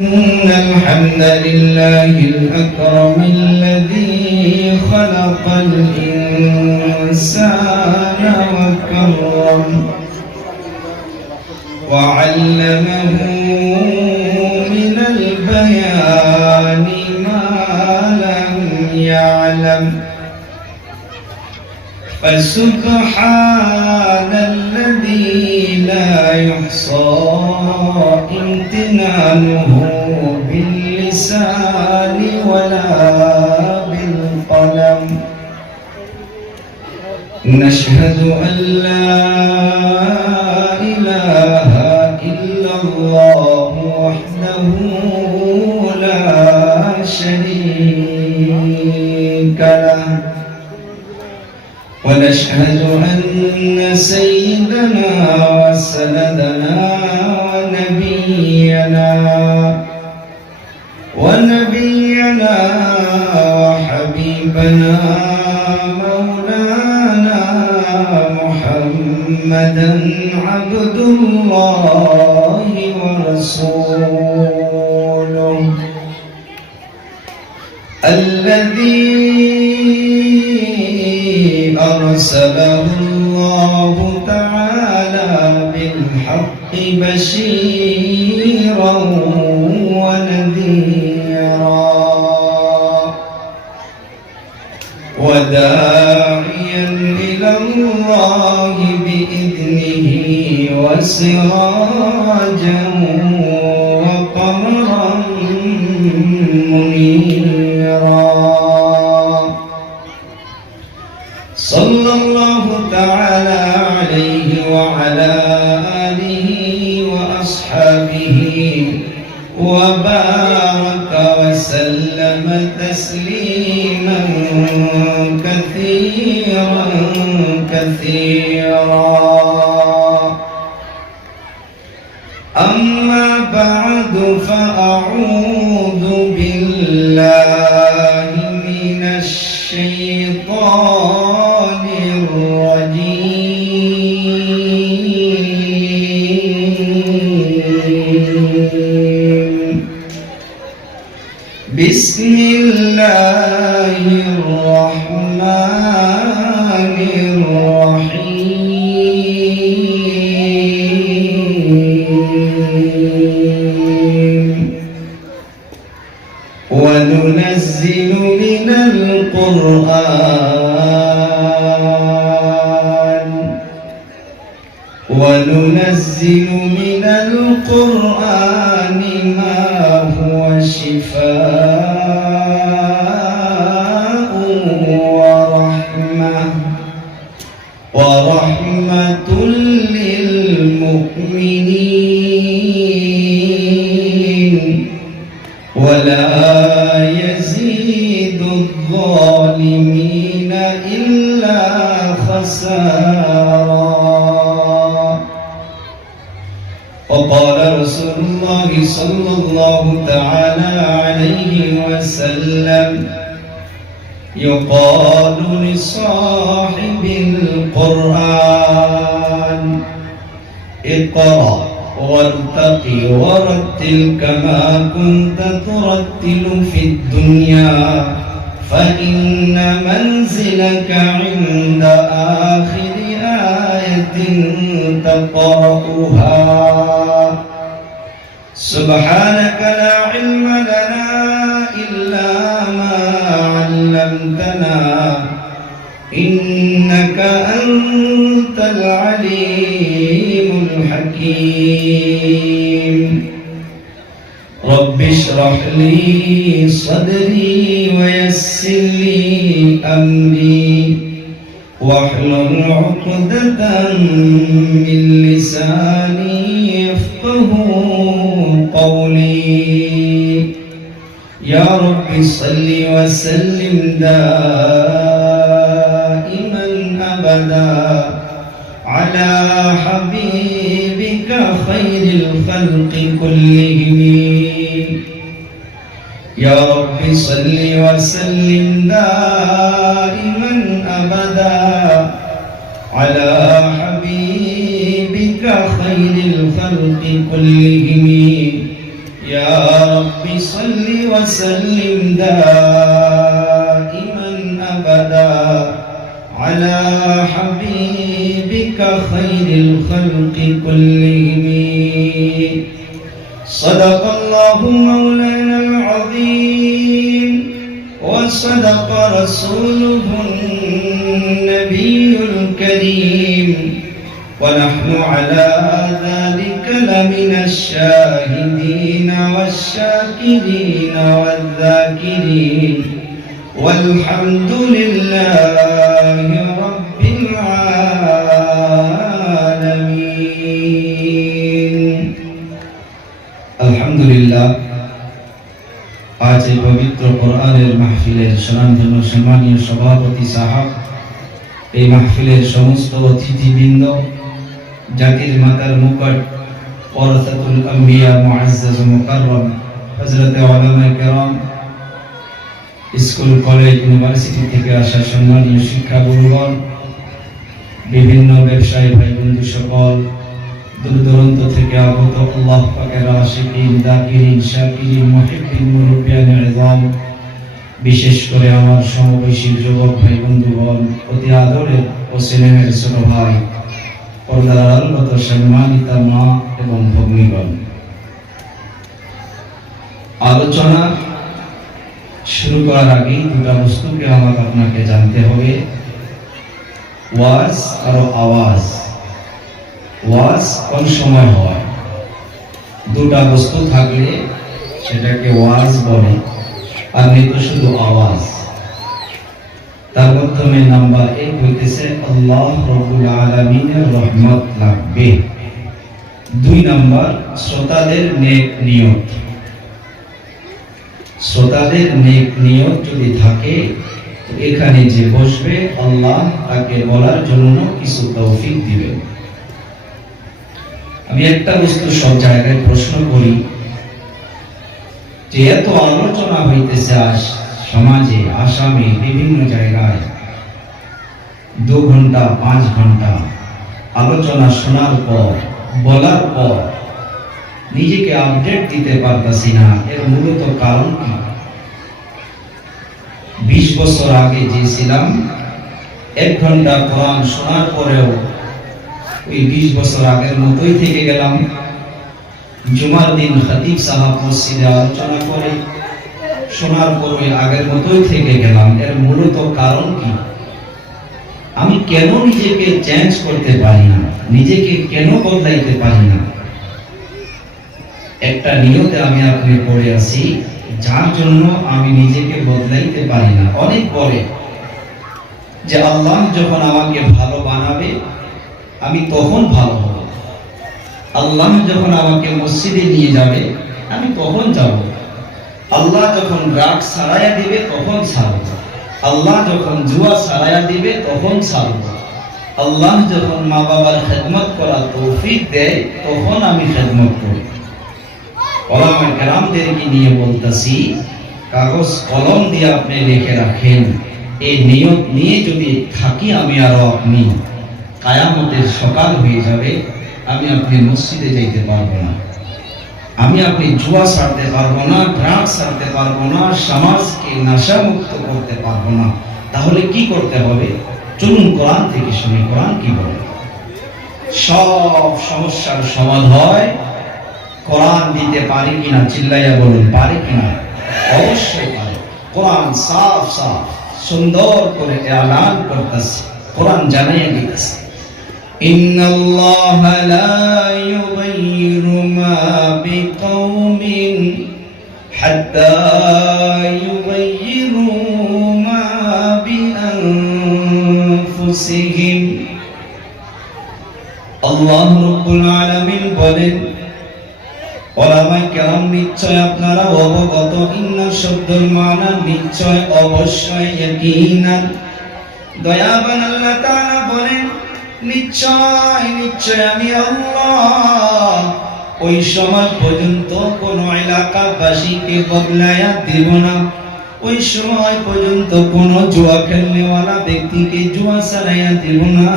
إن الحمد لله الأكرم الذي خلق الإنسان وكرم وعلمه من البيان ما لم يعلم فسبحان الذي لا يحصى امتنانه باللسان ولا بالقلم. نشهد أن لا إله إلا الله وحده لا شريك له ونشهد أن سيدنا وسندنا ونبينا وحبيبنا مولانا محمدا عبد الله ورسوله الذي أرسله الله تعالى بالحق بشيرا ونذيرا وداعيا إلى الله بإذنه وسراجا وقمرا منيرا. صلى الله تعالى عليه وعلى آله وأصحابه وبارك وسلم تسليما كثيرا كثيرا. أما بعد فأعوذ بالله من الشيطان الرجيم. بسم الله الرحمن الرحيم. وننزل من القرآن ما هو شفاء ورحمة للمؤمنين ولا يزيد الظالمين إلا خسارا. وقال رسول الله صلى الله تعالى عليه وسلم يقال لصاحب القرآن اقرأ وارتقي ورتل كما كنت ترتل في الدنيا فإن منزلك عند آخر آية تقرأها. سبحانك لا علم لنا إلا ما علمتنا إنك أنت العليم الحكيم. رب اشرح لي صدري ويسر لي أمري واحلل عقدة من لساني يفقه قولي. يا رب صل وسلم دائما أبدا على حبيبك خير الخلق كلهم. يا رب صل وسلم دائما أبدا على حبيبك خير الخلق كلهم. يا يا رب صل وسلم دائما أبدا على حبيبك خير الخلق كلهم. صدق الله مولانا العظيم وصدق رسوله النبي الكريم ونحن على ذلك لمن الشاهدين والشاكرين والذاكرين والحمد لله رب العالمين. الحمد لله. আজ এই পবিত্র কোরআনের মাহফিলের স্বনামধন্য সম্মানীয় সভাপতি সাহেব, এই মাহফিলের সমস্ত অতিথিবৃন্দ, জাতির মাতার মুকুট ওয়ারাসাতুল আম্বিয়া মুআজ্জাজ ও মুকাররম হযরত উলামায়ে কেরাম, স্কুল কলেজ ইউনিভার্সিটি থেকে আসা সম্মানীয় শিক্ষাগুরুগণ, বিভিন্ন ব্যবসায়ী ভাই বন্ধু সকল, দূর দূরান্ত থেকে আগত আল্লাহ পাকের আশিকিন, যাকিরিন, শাকিরিন, মুহিব্বিন, মুরব্বিয়ান ইযাম, বিশেষ করে আমার সমবয়সী যুবক ভাই বন্ধুগণ, অতি আদরের ও স্নেহের ছোট ভাই, পর্দার আড়ালগত সম্মানিত মা এবং ভগ্নীগণ, আলোচনা শুরু করার আগে দুটা বস্তুকে আমাকে আপনাকে জানতে হবে। ওয়াজ আর আওয়াজ। ওয়াজ কোন সময় হয়? দুটা বস্তু থাকলে সেটাকে ওয়াজ বলে, আর নেই তো শুধু আওয়াজ। তার মাধ্যমে নাম্বার 1 হইতেছে আল্লাহ রাব্বুল আলামিনের রহমত লাগবে। 2 নাম্বার শ্রোতাদের নেক নিয়ত। শ্রোতাদের নেক নিয়ত যদি থাকে তো এখানে যে বসবে আল্লাহ তাকে বলার জন্য কিছু তৌফিক দিবেন। আমি একটা বস্তু সব জায়গায় প্রশ্ন করি যে এত আলোচনা হইতেছে আজ সমাজে, আসামে, বিভিন্ন জায়গায় 2 ঘন্টা 5 ঘন্টা আলোচনা শোনার পর, বলার পর নিজেকে আপডেট দিতে পারতাছি না। এর মূলত কারণ কি? 20 বছর আগে যে ছিলাম, 1 ঘন্টা কোরআন শোনার পরেও ওই 20 বছর আগের মতোই থেকে গেলাম। জুমার দিন খতিব সাহেব মসজিদে আলোচনা করে শোনার পরে আগের মতোই থেকে গেলাম। এর মূলত কারণ কি? আমি কেন নিজেকে চেঞ্জ করতে পারি না? নিজেকে কেন বদলাইতে পারি না? একটা নিয়তে আমি আপনি পড়ে আছি, যার জন্য আমি নিজেকে বদলাইতে পারি না। অনেক বলে যে আল্লাহ যখন আমাকে ভালো বানাবে আমি তখন ভালো হব, আল্লাহ যখন আমাকে মসজিদে নিয়ে যাবে আমি তখন যাব, আল্লাহ যখন রাগ ছাড়াইয়া দিবে তখন ছাড়ব, আল্লাহ যখন জুয়া ছাড়াইয়া দিবে তখন ছাড়ব, আল্লাহ যখন মা বাবার খেদমত করার তৌফিক দেয় তখন আমি খেদমত করি। ওলামায়ে কেরামদেরকে নিয়ে বলতেছি, কাগজ কলম দিয়ে আপনি লিখে রাখেন, এই নিয়ত নিয়ে যদি থাকি আমি আর আপনি, কায়ামতের সকাল হয়ে যাবে, আমি আপনি মসজিদে যাইতে পারবো না, আমি আপনি জুয়া ছাড়তে পারবো না, ড্রাগস ছাড়তে পারবো না, সমাজকে নেশামুক্ত করতে পারবো না। তাহলে কি করতে হবে? চলুন কোরআন থেকে শুনি কোরআন কি বলে। সব সমস্যার সমাধান হয় কোরআন দিতে পারে কিনা? চিল্লাইয়া বলুন, পারে কিনা? অবশ্যই পারে। কোরআন সাফ সাফ সুন্দর করে এলান করতেছে, কোরআন জানাইয়া দিতেছে, ইন্নাল্লাহা লা ইউগাইয়িরু মা বিকাওমিন হাত্তা ইউগাইয়িরু মা বিআনফুসিহিম। আল্লাহ রাব্বুল আলামিন বলেন, ওলামায়ে কেরাম নিশ্চয় আপনারা অবগত, ইন্না শব্দুল মানা নিশ্চয়, অবশ্যই, ইয়াকিনান। দয়াবান আল্লাহ তাআলা বলেন, নিশ্চয় নিশ্চয় আমি আল্লাহ ওই সময় পর্যন্ত কোন এলাকাবাসীকে বদলায়া দেব না, ওই সময় পর্যন্ত কোন জুয়া খেলনেওয়ালা ব্যক্তিকে জুয়া ছাড়াইয়া দেব না,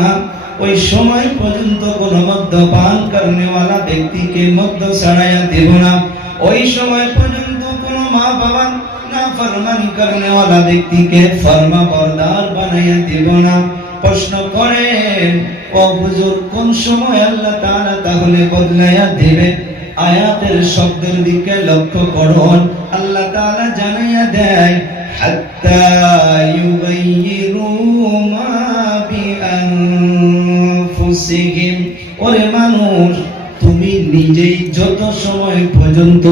ওই সময় পর্যন্ত কোন মদ্যপান করনেওয়ালা ব্যক্তিকে মদ্য ছাড়াইয়া দেব না, ওই সময় পর্যন্ত কোনো মা বাবা নাফরমানি করনেওয়ালা ব্যক্তিকে ফরমাবরদার বানাইয়া দিব না। প্রশ্ন করেন, ও হুজুর কোন সময় আল্লাহ তাআলা তাহলে বদলাইয়া দিবে? আয়াতের শব্দের দিকে লক্ষ্য করুন। আল্লাহ তাআলা জানাইয়া দেয়, হাত্তা ইউগাইয়িরু মা বিআনফুসিহিম। ওরে মানুষ, তুমি নিজেই যত সময় পর্যন্ত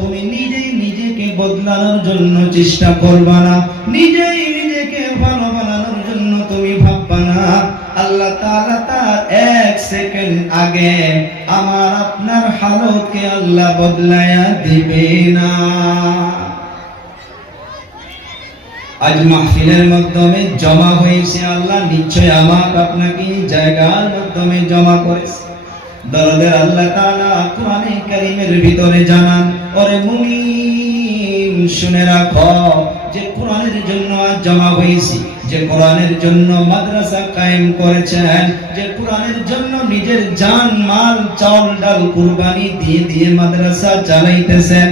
তুমি নিজেই নিজেকে বদলানোর জন্য চেষ্টা করবা না, নিজেই নিজেকে ভালো বানানোর জন্য তুমি ভাববা না, আল্লাহ তাআলা তার এক সেকেন্ড আগে আমার আপনার হালতকে আল্লাহ বদলায়া দিবে না। আজ মাহফিলের মাধ্যমে জমা হয়েছে, আল্লাহ নিশ্চয় আমাকে আপনাকে জায়গার মাধ্যমে জমা করেছে। দরদের আল্লাহ তাআলা কোরআনে কারীমের ভিতরে জানান, ওরে মুমিন শুনে রাখো, যে কোরআনের জন্য আজ জমা হয়েছি, যে কোরআনের জন্য মাদ্রাসা কায়েম করেছেন, যে কোরআনের জন্য নিজের জান মাল চাল ডাল কুরবানি দিয়ে দিয়ে মাদ্রাসা চালাইতেছেন,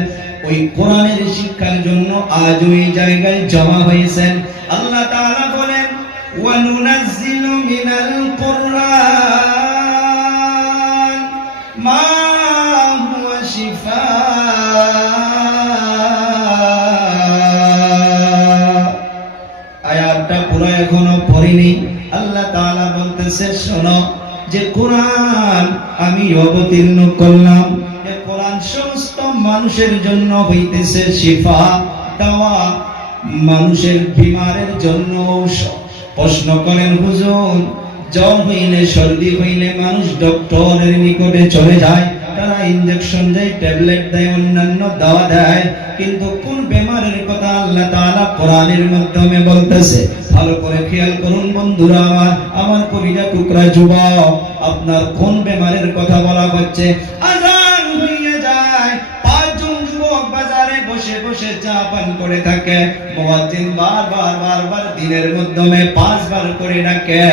ওই কোরআনের শিক্ষার জন্য আজ ওই জায়গায় জমা হয়েছেন। আল্লাহ তাআলা বলেন, ওয়া নুনাজ্জিলু মিনাল কুরআন মা হুয়া শিফা। আয়াতটা পুরো এখনো পড়িনি। আল্লাহ তাআলা বলতেছে, শোনো, যে কোরআন আমি অবতীর্ণ করলাম, এই কোরআন সমস্ত মানুষের জন্য হইতেছে শিফা, দাওয়া, মানুষের বিমারের জন্য ঔষধ। প্রশ্ন করেন, হুজুর জ্বর হইলে সর্দি হইলে মানুষ ডক্টরের নিকটে চলে যায়, তারা ইনজেকশন দেয়, ট্যাবলেট দেয়, অন্যান্য দাওয়া দেয়, কিন্তু কোন বেমারের কথা আল্লাহ তাআলা কোরআনের মাধ্যমে বলতেছে? ভালো করে খেয়াল করুন বন্ধুরা আমার, আমার কলিজা টুকরা যুবক, আপনার কোন বেমারের কথা বলা হচ্ছে? আযান হয়ে যায়, পাঁচজন যুবক বাজারে বসে বসে চা পান করে থাকে, মুয়াজ্জিন বারবার বারবার দিনের মাধ্যমে 5 বার করে ডাকে,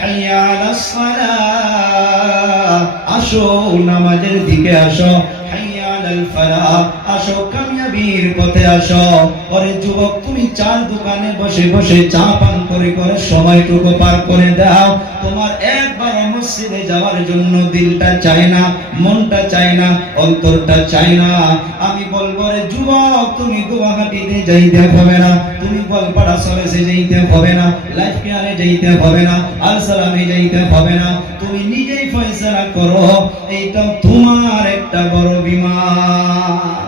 হাইয়া আলাস সালাহ, আসো নামাজের দিকে আসো, হাইয়া আলাল ফালাহ, আসো কামিয়াবির পথে আসো। ওরে যুবক, তুমি চার দোকানে বসে বসে চা পান করে করে সময়টুকু পার করে দাও, তোমার একবার মসজিদে যাওয়ার জন্য দিলটা চায় না, মনটা চায় না, অন্তরটা চায় না। আমি বলবো, রে যুবক, তুমি গুয়াহাটিতে যাইতে হবে না, তুমি গোয়ালপাড়া সরেসে যাইতে হবে না, লাইফ কেয়ারে যাইতে হবে না, আল সালামে যাইতে হবে না, তুমি নিজেই ফয়সালা করো, এইটা তোমার একটা বড় বিমার।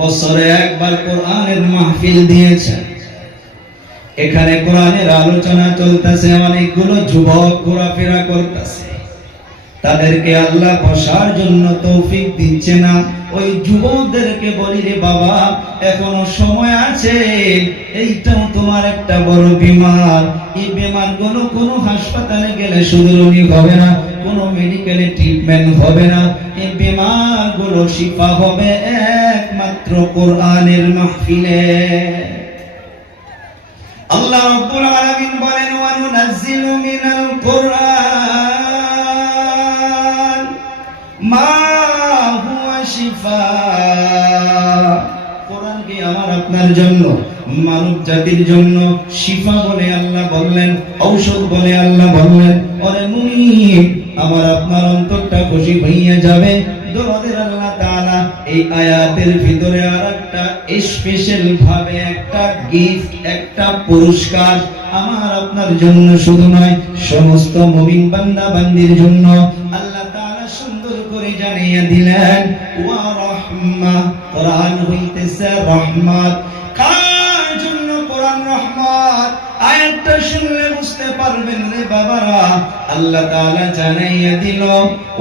বছরে একবার কোরআনের মাহফিল দিয়েছেন, এখানে কোরআনের আলোচনা চলতেছে, অনেকগুলো যুবক ঘোরাফেরা করতেছে, তাদেরকে আল্লাহ বসার জন্য তৌফিক দিচ্ছে না। ওই যুবকদেরকে বলি, রে বাবা, এখনো সময় আছে, এইটাও তোমার একটা বড় বিমার। এই বিমারগুলো কোনো হাসপাতালে গেলে শুধরোগী হবে না, কোনো মেডিকেলে ট্রিটমেন্ট হবে না, এই বিমারগুলো শিফা হবে একমাত্র কোরআনের মাহফিলে। আল্লাহ রাব্বুল আলামিন বলেন, ওয়া নুনাজ্জিলু মিনাল কুরআন মা হুয়া শিফা। কোরআন কি আমার আপনার জন্য, মানব জাতির জন্য শিফা বলে আল্লাহ বললেন, ঔষধ বলে আল্লাহ বললেন। ওরে মুমিন, আমার আপনার অন্তরটা খুশি হইয়া যাবে। দরদের আল্লাহ তাআলা এই আয়াতের ভিতরে আরেকটা স্পেশাল ভাবে একটা গিফট, একটা পুরস্কার আমার আপনার জন্য শুধু নয়, সমস্ত মুমিন বান্দা বান্দির জন্য আল্লাহ তাআলা সুন্দর করে জানিয়ে দিলেন, ওয়া রাহমা। কোরআন হইতেছে রহমত। কার জন্য কোরআন রহমত? আয়াতটা শুনলে বুঝতে পারবেন রে বাবারা, আল্লাহ তাআলা জানাইয়া দিল,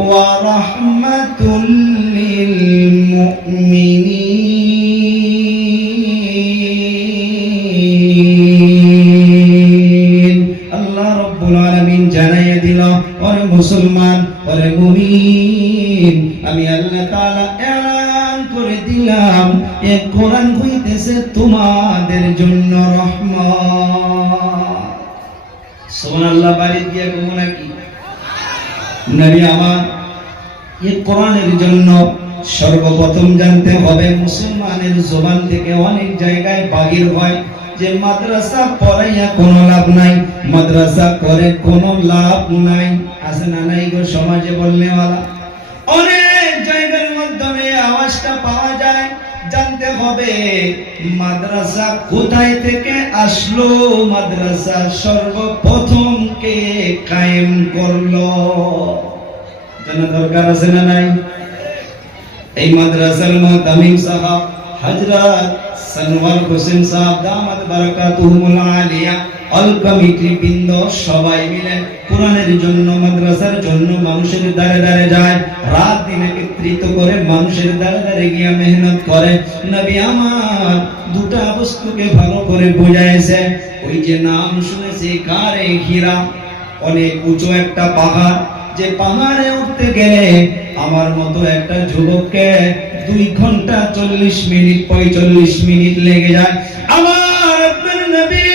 ওয়া রাহমাতুল লিল মুমিনিন। আল্লাহ রাব্বুল আলামিন জানাইয়া দিল, ওরে মুসলমান, ওরে মুমিন, আমি আল্লাহ তাআলা এলান করে দিলাম, এই কোরআন হইতেছে তোমাদের জন্য রহমত। সুবহানাল্লাহ। বাড়ি গিয়ে কমু নাকি? নবী আমার এই কোরআনের জন্য সর্বপ্রথম জানতে হবে মুসলমানের জবান থেকে অনেক জায়গায় বাহির হয় যে মাদ্রাসা পড়াইয়া কোনো লাভ নাই, মাদ্রাসা করে কোনো লাভ নাই। আছে না নাই গো সমাজে বলনেওয়ালা? অনেক জায়গার মাধ্যমে আওয়াজটা পাওয়া যায়। জানতে হবে মাদ্রাসা কোথায় থেকে আসলো, মাদ্রাসা সর্বপ্রথম কে কায়েম করলো, জানা দরকার আছে না নাই? এই মাদ্রাসার মুতামিম সাহেব হযরত সনওয়ার হোসেন সাহেব দামাত বারাকাতুহুল আলিয়া অল কমিটি বৃন্দ সবাই মিলে কোরআনের জন্য, মাদ্রাসার জন্য মানুষের দ্বারে দ্বারে যায়, রাত দিন একত্রিত করে মানুষের দ্বারে দ্বারে গিয়ে মেহনত করে। নবী আমার দুটা বস্তুকে ভালো করে বুঝাইছে। ওই যে নাম শুনেছি গারে হীরা, অনেক উঁচু একটা পাহাড়, যে পাহাড়ে উঠতে গেলে আমার মতো একটা যুবককে 2 ঘন্টা 40 মিনিট 45 মিনিট লেগে যায়। আমার আপনার নবী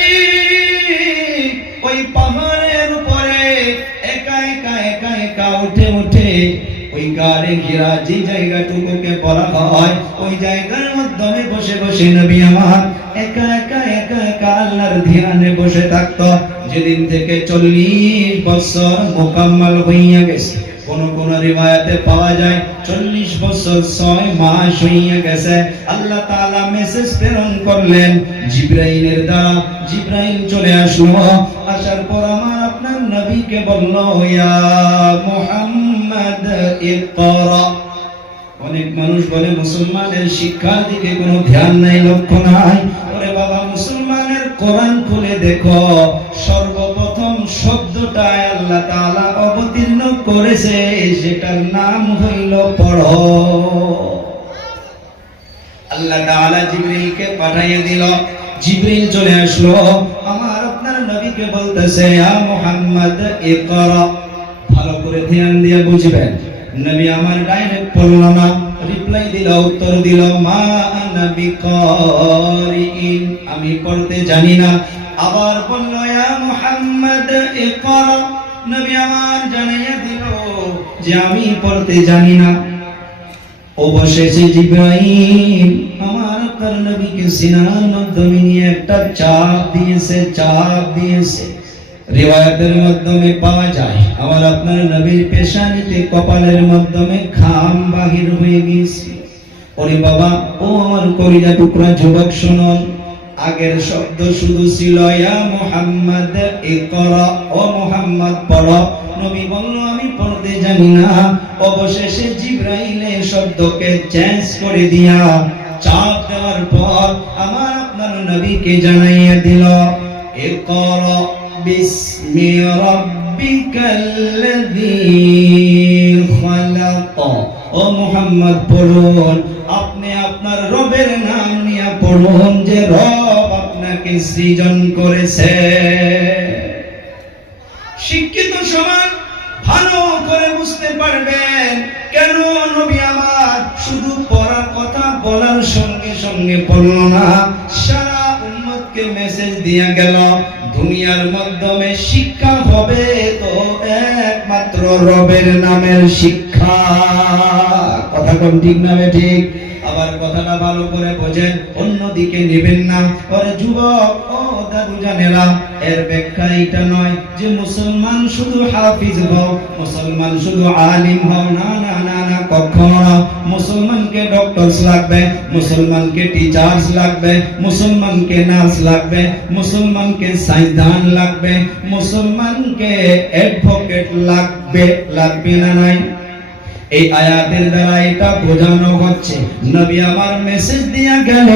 ওই পাহাড়ের উপরে একা একা একা একা উঠে উঠে ওই গারে ঘেরা যে জায়গাটুকুকে বলা হয় ওই জায়গার মাধ্যমে বসে বসে নবী আমার একা একা একা একা আল্লাহর ধ্যানে বসে থাকতো। যেদিন থেকে 40 বছর মোকাম্মল হইয়া গেছে, কোন কোন রিওয়ায়াতে পাওয়া যায় 40 বছর 6 মাস হইয়া গেছে, আল্লাহ তাআলা মেসেজ প্রেরণ করলেন জিবরাইলের দ্বারা। জিবরাইল চলে আসলো, আসার পর আমার আপনার নবীকে বলল, ইয়া মুহাম্মদ ইকরা। অনেক মানুষ বলে মুসলমানের শিক্ষার দিকে কোনো ধ্যান নাই, লক্ষ্য নাই। ওরে বাবা, মুসলমানের কোরআন খুলে দেখো, সর্বপ্রথম শব্দটা আল্লাহ তাআলা অবতীর্ণ করেছে, সেটার নাম হইল পড়ো। আল্লাহ তাআলা জিবরিলকে পাঠিয়ে দিল, জিবরিল চলে আসলো, আমার আপনার নবীকে বলতেছে, ইয়া মুহাম্মদ ইকরা। ভালো করে ধ্যান দিয়ে বুঝবেন। নবী আমার ডাইরেক্ট পড়ল না, রিপ্লাই দিল, উত্তর দিল, মা আনা বিকারিইন, আমি পড়তে জানি না। আবার বলল, ইয়া মুহাম্মদ ইকরা। নবী আমার জানাইয়া দিল যে আমি পড়তে জানি না। অবশেষে জিবরাইল আমার আপনার নবীকে সিনার মাধ্যমে নিয়ে একটা চাপ দিয়েছে। রিওয়ায়াতের মাধ্যমে পাওয়া যায় আমার আপনার নবীর পেশানিতে কপালের মাধ্যমে ঘাম বাহির হয়ে গিয়েছে। ওরে বাবা, ও আমার কলিজা টুকরা যুবক শুনুন, আগের শব্দ শুধু ছিল ইয়া মুহাম্মদ ইকরা, ও মুহাম্মদ পড়ো। নবী বলল আমি পড়তে জানি না। অবশেষে জিবরাইলে শব্দকে চেঞ্জ করে দিয়া চাপ দেওয়ার পর আমার আপনার নবীকে জানাইয়া দিল, ইকরা বিসমি রাব্বিকাল্লাযী খালাক। ও মুহাম্মদ পড়ুন, আপনি আপনার রবের নাম নিয়ে পড়ুন, যে রব আপনাকে সৃজন করেছে। শিক্ষিত সমাজ ভালো করে বুঝতে পারবেন কেন নবী আমার শুধু পড়ার কথা বলার সঙ্গে সঙ্গে পড়ল না, সারা উম্মতকে মেসেজ দিয়া গেল, দুনিয়ার মাধ্যমে শিক্ষা হবে তো একমাত্র রবের নামের শিক্ষা। কথা কোন ঠিক না ঠিক? আবার কথাটা ভালো করে বোঝেন, অন্যদিকে নেবেন না। ওরে যুবক, ও দাদু জানেরা, এর ব্যাখ্যা এটা নয় যে মুসলমান শুধু হাফিজ হও, মুসলমান শুধু আলিম হও, না না না না, কখনো না। মুসলমানকে ডক্টরস লাগবে, মুসলমানকে টিচার্স লাগবে, মুসলমানকে নার্স লাগবে, মুসলমানকে সাইন্সদান লাগবে, মুসলমানকে অ্যাডভোকেট লাগবে না নাই? এই আয়াতের দ্বারা এটা বোঝানো হচ্ছে নবী আমার মেসেজ দিয়া গেল,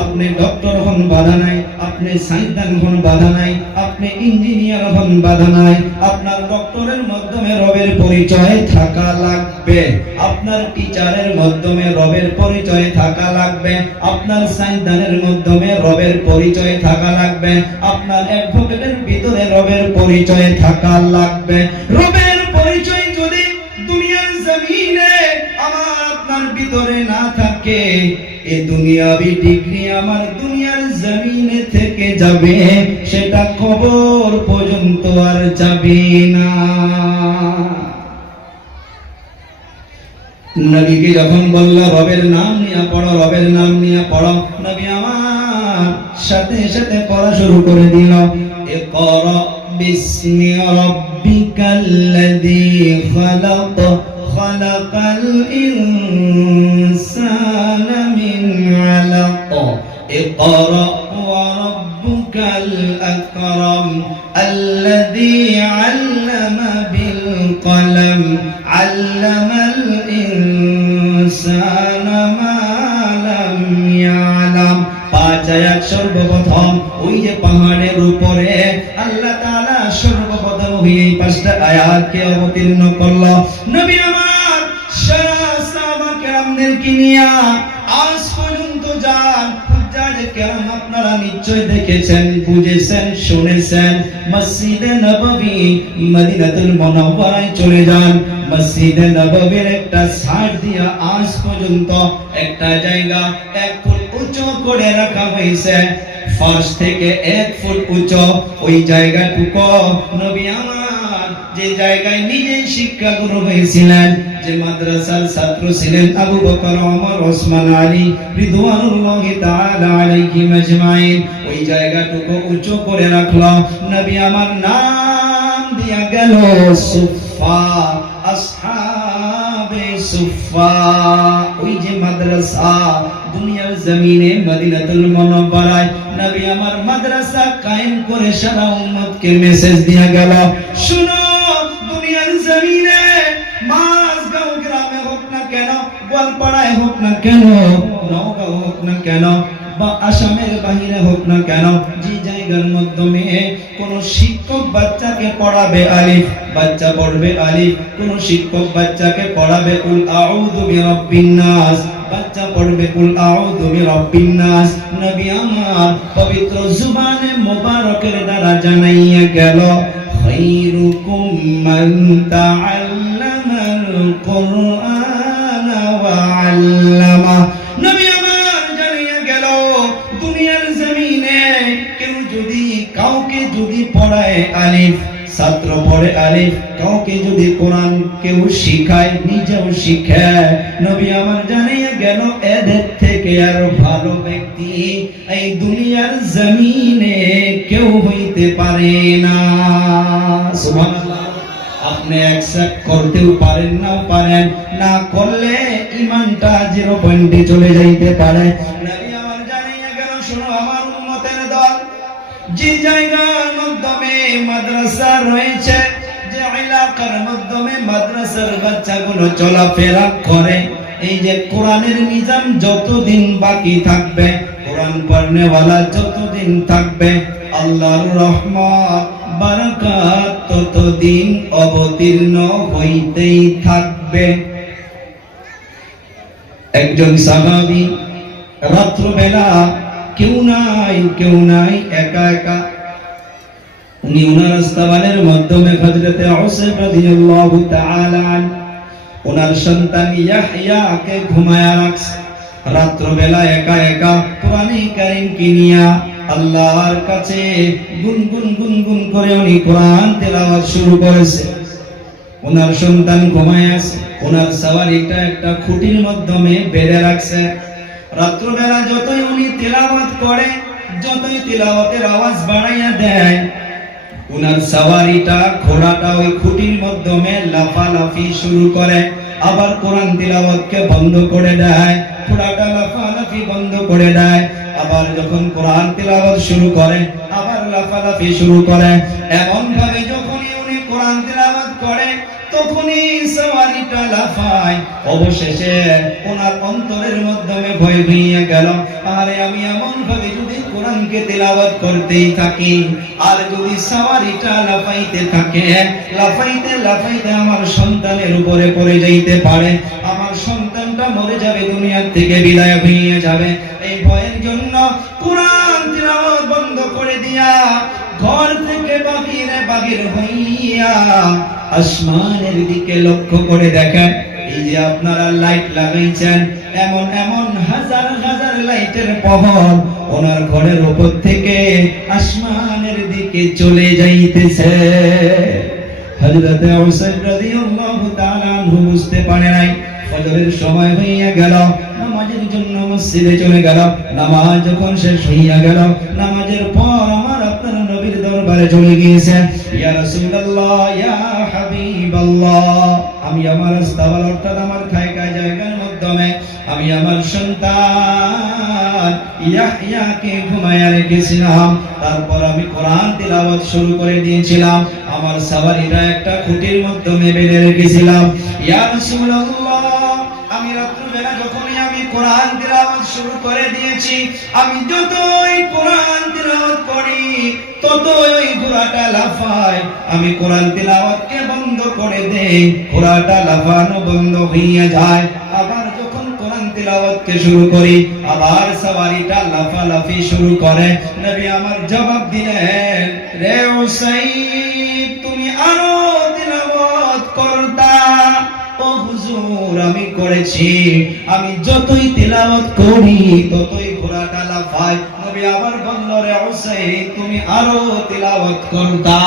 আপনি ডক্টর হন বাধা নাই, আপনি সাইন্সদান হন বাধা নাই, আপনি ইঞ্জিনিয়ার হন বাধা নাই, আপনার ডক্টরের মাধ্যমে রবের পরিচয় থাকা লাগবে, আপনার টিচারের মাধ্যমে রবের পরিচয় থাকা লাগবে, আপনার সাইন্সদানের মাধ্যমে রবের পরিচয় থাকা লাগবে, আপনার অ্যাডভোকেটের ভিতরে রবের পরিচয় থাকা লাগবে। রবের পরিচয় যদি দুনিয়ার জমিনে আমার আপনার ভিতরে না থাকে, এই দুনিয়াবি ডিগ্রি আমার দুনিয়ার জমিনে থেকে যাবে, সেটা কবর পর্যন্ত আর যাবে না। নবীকে যখন বলল রবের নাম নিয়ে পড়ো, রবের নাম নিয়ে পড়ো, নবী আমার সাথে সাথে পড়া শুরু করে দিল। ইকরা বিসমি রাব্বিকাল্লাযী খালাক খালাকাল ইনসানা মিন আলাক ইকরা ওয়া রাব্বুকাল আকরাম আল্লাযী আল্লামা বিল কলম আল্লামাল ইনসানা মা লাম ইয়ালাম। পাঁচ আয়াত সর্বপ্রথম ওই যে পাহাড়ের উপরে আল্লাহ তাআলা সর্বপ্রথম এই পাঁচটা আয়াতকে অবতীর্ণ করলো। নবী আমার সাহাবা কেরামদেরকে নিয়ে আজ পর্যন্ত যান হুজ্জাজে কেরাম আপনারা নিশ্চয় দেখেছেন, বুঝেছেন, শুনেছেন। মসজিদে নববী মদিনাতুল মুনাওয়ারায় চলে যান, মসজিদে নববীর একটা ছাদ দিয়া আজ পর্যন্ত একটা জায়গা 1 ফুট উঁচু করে রাখা হয়েছে, ফার্স্ট থেকে 1 ফুট উঁচু। ওই জায়গাটুকু নবী আমার যে জায়গায় নিজে শিক্ষা গুরু হয়েছিলেন, যে মাদ্রাসার ছাত্র ছিলেন আবু বকর, ওমর, ওসমান, আলী রিদওয়ানুল্লাহি তাআলা আলাইহিম আজমাইন, ওই জায়গাটুকু উঁচু করে রাখলো। নবী আমার নাম দিয়া গেল সুফা, আসহাবে সুফা। ওই যে মাদ্রাসা দুনিয়ার জমিনে মদিনাতুল মুনাওয়ারায় নবী আমার মাদ্রাসা কায়েম করে সারা উম্মতকে মেসেজ দিয়া গেল, শুনো দুনিয়ার জমিনে মাঝগাঁও গ্রামে হোক না কেন, গোয়ালপাড়ায় হোক না কেন, নওগাঁ হোক না কেন, বা আসামের বাহিরে হোক না কেন, যে জায়গার মাধ্যমে কোন শিক্ষক বাচ্চাকে পড়াবে আলিফ, বাচ্চা পড়বে আলিফ, কোন শিক্ষক বাচ্চাকে পড়াবে কুল আউযু বিরাব্বিন নাস, বাচ্চা পড়বে কুল আউযু বিরাব্বিন নাস। নবী আমার পবিত্র জুবানে মোবারকের দ্বারা জানাইয়া গেল, খায়রুকুম মান তাআল্লামাল কুরআন ওয়া আল্লামা। নবী আমার জানিয়ে গেল, দুনিয়ার জমিনে কেউ যদি কাউকে যদি পড়ায় আলিফ, ছাত্র পড়ে আলিফ, কাউকে যদি কোরআন কেউ শিখায়, নিজেও শিখে, নবী আমার জানিয়ে গেল এদের থেকে আর ভালো ব্যক্তি এই দুনিয়ার জমিনে কেউ হইতে পারে না। সুবহানাল্লাহ। আপনি অ্যাকসেপ্ট করতেও পারেন না, পারেন না, করলে ঈমানটা 0 পয়েন্টে চলে যাইতে পারে। নবী আমার জানিয়ে গেল, শুনো আমার উম্মতের দল, যে জায়গার মাধ্যমে মাদ্রাসা রয়েছে, যে এলাকার মাধ্যমে মাদ্রাসার বাচ্চাগুলো চলাফেরা করে, এই যে কোরআনের নিজাম যতদিন বাকি থাকবে, কোরআন পড়নেওয়ালা যতদিন থাকবে, আল্লাহর রহমত বারাকাত ততদিন অবতীর্ণ হইতেই থাকবে। একজন সাহাবী রাত্রবেলা কেউ নাই একা একা, উনি ওনার ইস্তেমালের মাধ্যমে হযরতে উসাইব রাদিয়াল্লাহু তাআলা ওনার সন্তান ইয়াহইয়াকে ঘুমায়া রাখছে। রাত্রবেলা একা একা কোরআনে কারীম কিনিয়া আল্লাহর কাছে গুনগুন করে উনি কোরআন তেলাওয়াত শুরু করেছে। ওনার সন্তান ঘুমায় আছে, ওনার সাওয়ারিটা একটা খুঁটির মাধ্যমে বেঁধে রাখছে। রাত্রবেলা যতই উনি তেলাওয়াত করে, যতই তেলাওয়াতের আওয়াজ বাড়াইয়া দেয়, উনার সাওয়ারিটা ঘোড়াটা ওই খুঁটির মাধ্যমে লাফালাফি শুরু করে, আবার কোরআন তিলাওয়াতকে বন্ধ করে দেয়, ঘোড়াটা লাফালাফি বন্ধ করে দেয়, আবার যখন কোরআন তিলাওয়াত শুরু করে আবার লাফালাফি শুরু করে। এমন ভাবে যখনই উনি কোরআন তিলাওয়াত করে তখনই সাওয়ারিটা লাফায়। অবশেষে ওনার অন্তরের মাধ্যমে ভয় হইয়া গেল, আরে আমি এমন ভাবে যদি কোরআনকে তেলাওয়াত করতেই থাকি আর যদি সাওয়ারিটা লাফাইতে থাকে, লাফাইতে লাফাইতে আমার সন্তানের উপরে পড়ে যাইতে পারে, আমার সন্তানটা মরে যাবে, দুনিয়ার থেকে বিদায় হয়ে যাবে। এই ভয়ের জন্য কোরআন তেলাওয়াত বন্ধ করে দিয়া ঘর থেকে বাহির হইয়া আসমানের দিকে লক্ষ্য করে দেখেন, এই যে আপনারা লাইট লাগাইছেন, এমন এমন হাজার হাজার লাইটের প্রভাব ওনার ঘরের উপর থেকে আসমানের দিকে চলে যাইতেছে। হযরতে উসাইব রাদিয়াল্লাহু তাআলা আনহু বুঝতে পারে নাই, ফজরের সময় হইয়া গেল, নামাজের জন্য মসজিদে চলে গেল। নামাজ যখন শেষ হইয়া গেল, নামাজের পর আমার আপনার নবীর দরবারে চলে গিয়েছে। ইয়া রাসূলুল্লাহ, ইয়া হাবিবাল্লাহ, আমি আমার আস্তাবল অর্থাৎ আমার খায়কা জায়গার মাধ্যমে আমি আমার সন্তান ইয়াহইয়াকে ঘুমায়া রেখেছিলাম। তারপর আমি কোরআন তিলাওয়াত শুরু করে দিয়েছিলাম। আমার সাওয়ারিরা একটা খুঁটির মাধ্যমে বেঁধে রেখেছিলাম। ইয়া রাসূলুল্লাহ, আমি রাত্রিবেলা যখনই আমি কোরআন তিলাওয়াত শুরু করে দিয়েছি, আমি যতই কোরআন তিলাওয়াত করি ততই ওই ঘোড়াটা লাফায়। আমি কোরআন তিলাওয়াতকে বন্ধ করে দেই, ঘোড়াটা লাফানো বন্ধ হইয়া যায়। আবার যখন কোরআন তিলাওয়াতকে শুরু করি, আবার সাওয়ারিটা লাফালাফি শুরু করে। নবী আমার জবাব দিলেন, রে উসাইদ, তুমি আরো তিলাওয়াত করতা। ও হুজুর, আমি করেছি। আমি যতই তিলাওয়াত করি ততই ঘোড়াটা লাফায়। নবী আবার বলল, রে উসাইদ, তুমি আরো তিলাওয়াত করতা।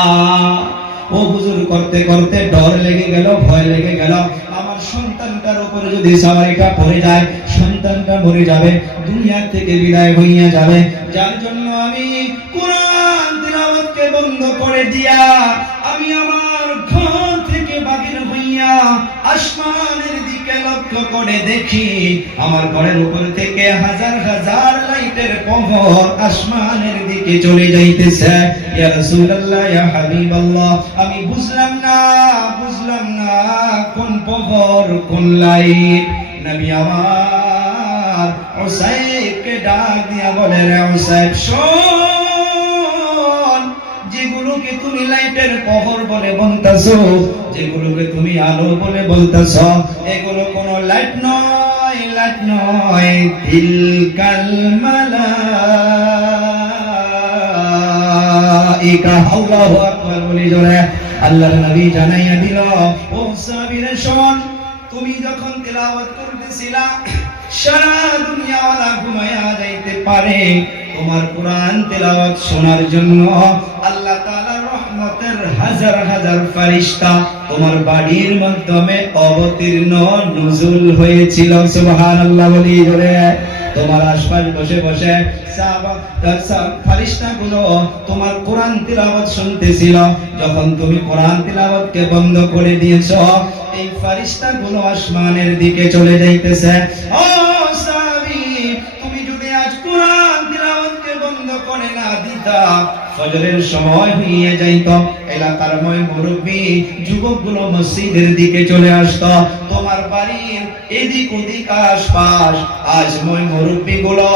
ও হুজুর, করতে করতে ডর লেগে গেল, ভয় লেগে গেল। আমার সন্তানটার উপরে যদি সাওয়ারিটা পড়ে যায়, সন্তানটা মরে যাবে, দুনিয়া থেকে বিদায় হইয়া যাবে। যার জন্য আমি কোরআন তিলাওয়াতকে বন্ধ করে দিয়া আমি আমার ঘর থেকে বাহির হইয়া আসমানের দিকে লক্ষ্য করে দেখি, আমার ঘরের উপর থেকে হাজার হাজার লাইটের প্রহর আসমানের দিকে চলে যাইতেছে। ইয়া রাসূলুল্লাহ, ইয়া হাবিবাল্লাহ, আমি বুঝলাম না কোন প্রহর কোন লাইট। নবী আমার উসাইদকে ডাক দিয়া বলে, রে উসাইদ, শোন, যেগুলোকে তুমি লাইটের প্রহর বলে বলতাছো, যেগুলোকে তুমি আলো বলে বলতাছো, এগুলো কোনো লাইট নয়, তিলকাল মালাইকা। আল্লাহু আকবার বলি জোরে। আল্লাহর নবী জানাইয়া দিল, ও সাহাবীরা, শোন, তুমি যখন তিলাওয়াত করতেছিলা, সারা দুনিয়াওয়ালা ঘুমায়া যাইতে পারে। তোমার কোরআন তিলাওয়াত শোনার জন্য আল্লাহ তাআলার রহমতের হাজার হাজার ফেরেশতা তোমার বাড়ির মাধ্যমে অবতীর্ণ নুজুল হয়েছিল। সুবহানাল্লাহ বলি জোরে। তোমার আশপাশ বসে বসে ফেরেশতাগুলো তোমার কোরআন তিলাওয়াত শুনতেছিল। যখন তুমি কোরআন তিলাওয়াতকে বন্ধ করে দিয়েছো, এই ফেরেশতাগুলো আসমানের দিকে চলে যাইতেছে। ও সাহাবী, তুমি যদি আজ কোরআন তিলাওয়াতকে বন্ধ করে না দিতা, ফজরের সময় হয়ে যাইত, এলাকার মুরব্বি যুবকগুলো মসজিদের দিকে চলে আসতো। তোমার বাড়ির এদিক ওদিক আশপাশ আজ মুরব্বিগুলো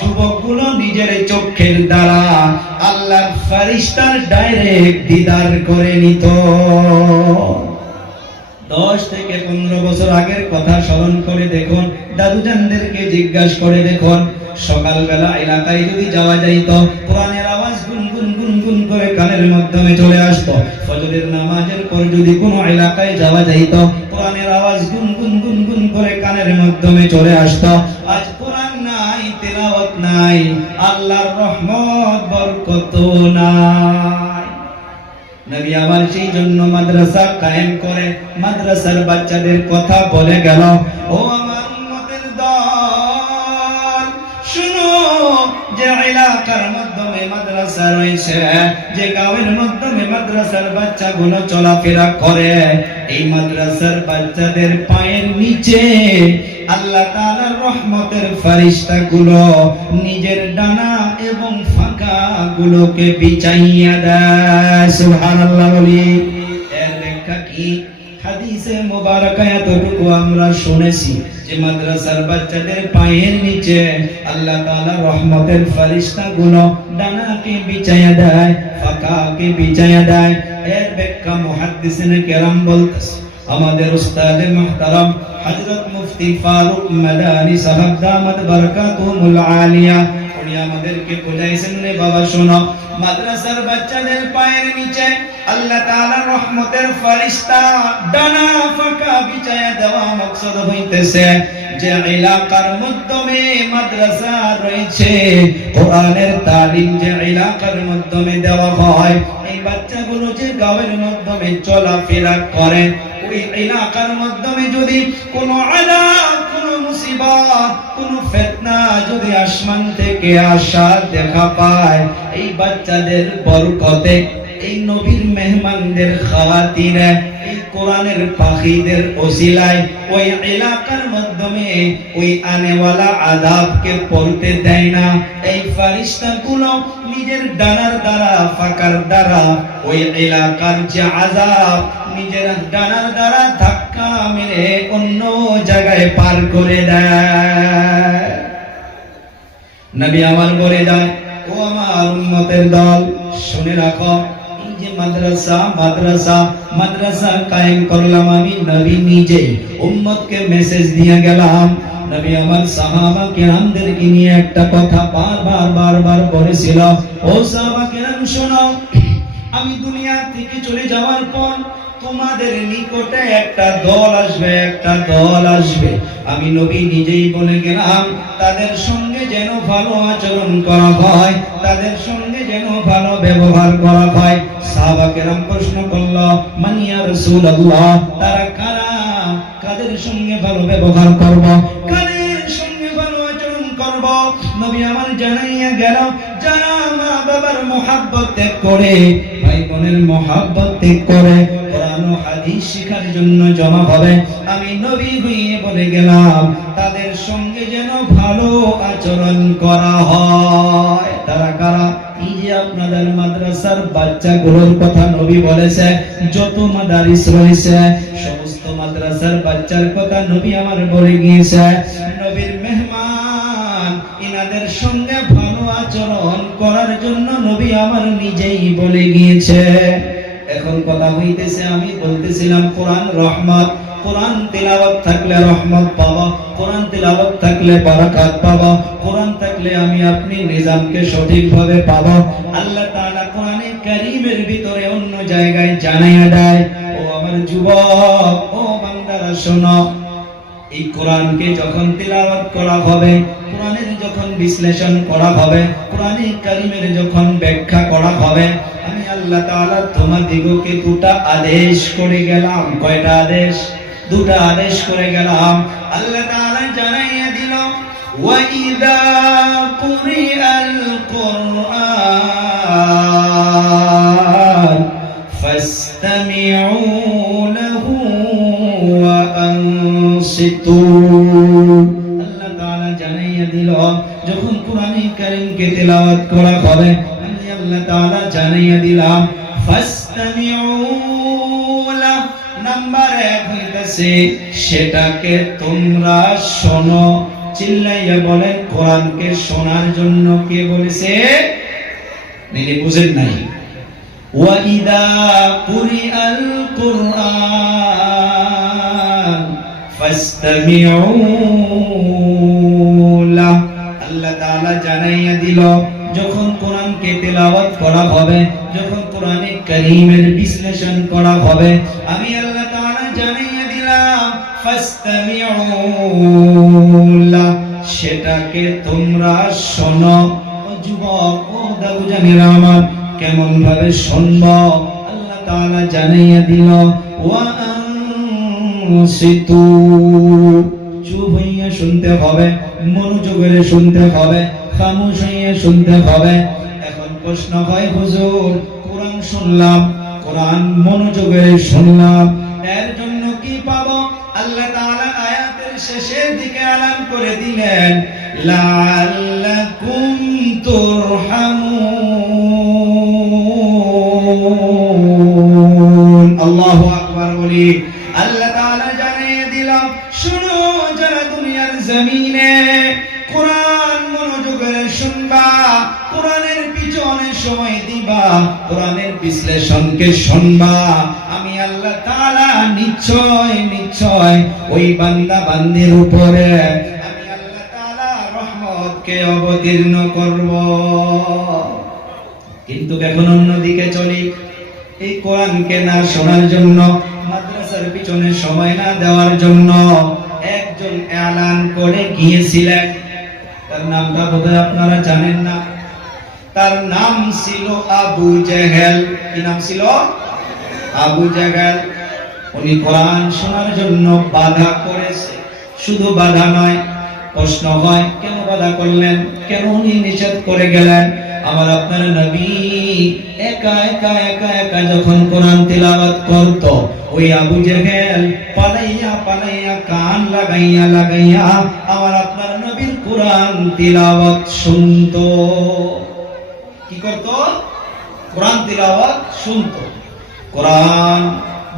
যুবকগুলো নিজের চোখের দ্বারা আল্লাহর ফেরেশতার ডাইরেক্ট দিদার করে নিত। 10 থেকে 15 বছর আগের কথা স্মরণ করে দেখুন, দাদুজানদেরকে জিজ্ঞাসা করে দেখুন, সকালবেলা এলাকায় যদি যাওয়া যাইতো, কোরআনের আওয়াজ গুনগুন গুনগুন করে কানের মাধ্যমে চলে আসতো। ফজরের নামাজের পর যদি কোনো এলাকায় যাওয়া যাইতো, কোরআনের আওয়াজ গুনগুন গুনগুন করে কানের মাধ্যমে চলে আসতো। আজ কোরআন নাই, তিলাওয়াত নাই, আল্লাহর রহমত বরকত নাই। নবী আমার সেই জন্য মাদ্রাসা কায়েম করে মাদ্রাসার বাচ্চাদের কথা বলে গেল, ও আমার উম্মতের দল, শুনো, যে এলাকার মাধ্যমে মাদ্রাসা রয়েছে, যে গাঁয়ের মাধ্যমে মাদ্রাসার বাচ্চাগুলো চলাফেরা করে, এই মাদ্রাসার বাচ্চাদের পায়ের নিচে আল্লাহ তাআলার রহমতের ফেরেশতাগুলো নিজের ডানা এবং ফাঁকা গুলোকে বিছাইয়া দেয়। সুবহানাল্লাহ বলি। এর ব্যাখ্যা কি? হাদিসে মুবারাকা এতটুকু আমরা শুনেছি যে মাদ্রাসার বাচ্চাদের পায়ের নিচে আল্লাহ তাআলা রহমতের ফেরেশতাগুলো ডানাকে বিছাইয়া দেয়, ফাঁকাকে বিছাইয়া দেয়। এর ব্যাখ্যা মুহাদ্দিসিনে কেরাম বলতেছে। আমাদের উস্তাদে মুহতারাম হযরত মুফতি ফারুক মাদানী সাহেব দামাত বারাকাতুহুল আলিয়া, উনি আমাদেরকে বুঝাইছেন, রে বাবা শোনো, মাদ্রাসার বাচ্চাদের পায়ের নিচে আল্লাহ তাআলার রহমতের ফেরেশতা ডানা ফাঁকা বিছায়া দেওয়া মাকসুদ হইতেছে যে এলাকার মাধ্যমে মাদ্রাসা রয়েছে, কোরআনের তালিম যে এলাকার মাধ্যমে দেওয়া হয়, এই বাচ্চাগুলো যে গাঁয়ের মাধ্যমে চলাফেরা করে, ওই এলাকার মাধ্যমে যদি কোনো আযাব, কোনো মুসিবত, কোনো ফিতনা যদি আসমান থেকে আসা দেখা পায়, এই বাচ্চাদের বরকতে, এই নবীর মেহমানদের খাতিরে, এই কোরআনের পাখিদের ওসিলায় ওই এলাকার মাধ্যমে ওই আনেওয়ালা আযাবকে পড়তে দেয় না। এই ফেরেশতাগুলো নিজের ডানার দ্বারা, ফাঁকার দ্বারা ওই এলাকার যে আযাব নিজের ডানার দ্বারা ধাক্কা মেরে অন্য জায়গায় পার করে দেয়। নবী আমার বলে যায়, ও আমার উম্মতের দল, শুনে রাখো, এই যে মাদ্রাসা কায়েম করলাম আমি নবী নিজে, উম্মতকে মেসেজ দিয়ে গেলাম। নবী আমার সাহাবা কেরামদেরকে নিয়ে একটা কথা বারবার বলেছিল, ও সাহাবা কেরাম শোনো, আমি দুনিয়া থেকে চলে যাওয়ার পর তোমাদের নিকটে একটা দল আসবে, আমি নবী নিজেই বলে গেলাম, তাদের সঙ্গে যেন ভালো আচরণ করা হয়, তাদের সঙ্গে যেন ভালো ব্যবহার করা হয়। সাহাবা কেরাম প্রশ্ন করল, মান ইয়া রাসূলুল্লাহ, তারা কারা? কাদের সঙ্গে ভালো ব্যবহার করব, কাদের সঙ্গে ভালো আচরণ করব? নবী আমার জানাইয়া গেল, যারা মা বাবার মহব্বত ত্যাগ করে, ভাই বোনের মহব্বত ত্যাগ করে কোরআন ও হাদিস শিখার জন্য জমা হবে, আমি নবী হয়ে বলে গেলাম, তাদের সঙ্গে যেন ভালো আচরণ করা হয়। তারা কারা? এই যে আপনাদের মাদ্রাসার বাচ্চাগুলোর কথা নবী বলেছে, যত মাদারিস রয়েছে সমস্ত মাদ্রাসার বাচ্চার কথা নবী আমার বলে গিয়েছে। নবীর মেহমান, ইনাদের সঙ্গে ভালো আচরণ করার জন্য নবী আমার নিজেই বলে গিয়েছে। এখন কথা হইতেছে, আমি বলতেছিলাম কোরআন রহমত, কোরআন তেলাওয়াত থাকলে রহমত পাওয়া, কোরআন তেলাওয়াত থাকলে বারাকাত পাওয়া, কোরআন থাকলে আমি আপনি নিজামকে সঠিকভাবে পাবো। আল্লাহ তাআলা কোরআনে কারীমের ভিতরে অন্য জায়গায় জানাইয়া দেয়, ও আমার যুবক, ও বান্দারা শোনো, এই কোরআনকে যখন তেলাওয়াত করা হবে, কোরআনের যখন বিশ্লেষণ করা হবে, কোরআনে কারীমের যখন ব্যাখ্যা করা হবে, আমি আল্লাহ তাআলা তোমাদিগকে দুটা আদেশ করে গেলাম। কয়টা আদেশ? দুটা আদেশ করে গেলাম। আল্লাহ তাআলা জানাইয়া দিল, ওয়া ইযা কুরিআল কুরআন ফাসতামিউ লাহু ওয়া আনসিতু। আল্লাহ তাআলা জানাইয়া দিল, যখন কোরআনে কারীমকে তেলাওয়াত করা হবে, আমি আল্লাহ তাআলা জানাইয়া দিলাম, ফাসতামিউ লাহু, নাম্বার 1 হইতেছে সেটাকে তোমরা শোনো। চিল্লাইয়া বলেন, কোরআনকে শোনার জন্য কে বলেছে? নিলে বুঝেন নাই। ওয়া ইদা কুরিআল কুরআন ফাসতামিউ লাহু, আল্লাহ তাআলা জানাইয়া দিল, যখন কোরআনকে তেলাওয়াত করা হবে, যখন কোরআনে কারীমের বিশ্লেষণ করা হবে, আমি আল্লাহ তাআলা জানাইয়া দিলাম, ফাসতামিউ লাহু, সেটাকে তোমরা শোনো। ও যুবক, ও দাদুজানেরা আমার, কেমন ভাবে শুনবো? আল্লাহ তাআলা জানাইয়া দিল, ওয়া আনসিতু, চুপ হইয়া শুনতে হবে, মনোযোগের শুনতে হবে, খামোশ হইয়া শুনতে হবে। এখন প্রশ্ন হয়, হুজুর, কোরআন শুনলাম, কোরআন মনোযোগের শুনলাম, এর জন্য কি পাবো? আল্লাহ তাআলা আয়াতের শেষের দিকে এলান করে দিলেন, লাআল্লাকুম তুরহামুন। আল্লাহু আকবার বলি। আল্লাহ তাআলা জানিয়ে দিলাম, শুনো, যারা দুনিয়ার জমিনে কোরআন মনোযোগের শুনবা, কোরআনের পিছনে সময় দিবা, কোরআনের বিশ্লেষণকে শুনবা, আমি আল্লাহ তাআলা নিশ্চয় ওই বান্দা বান্দির উপরে আমি আল্লাহ তাআলা রহমতকে অবতীর্ণ করব। কিন্তু এখন অন্যদিকে চলি, এই কোরআনকে না শোনার জন্য, মাদ্রাসার পিছনে সময় না দেওয়ার জন্য একজন এলান করে গিয়েছিলেন। তার নামটা বোধহয় আপনারা জানেন না। তার নাম ছিল আবু জেহেল। কি নাম ছিল? আবু জেহেল। উনি কোরআন শোনার জন্য বাধা করেছে। শুধু বাধা নয়, প্রশ্ন হয় কেন বাধা করলেন, কেন উনি নিষেধ করে গেলেন? আমার আপনার নবী একা একা একা একা যখন কোরআন তিলাওয়াত করত, ওই আবু জেহেল পালাইয়া পালাইয়া কান লাগাইয়া লাগাইয়া আমার আপনার নবীর কোরআন তিলাওয়াত শুনতো। কি করত? কোরআন তিলাওয়াত শুনতো। কোরআন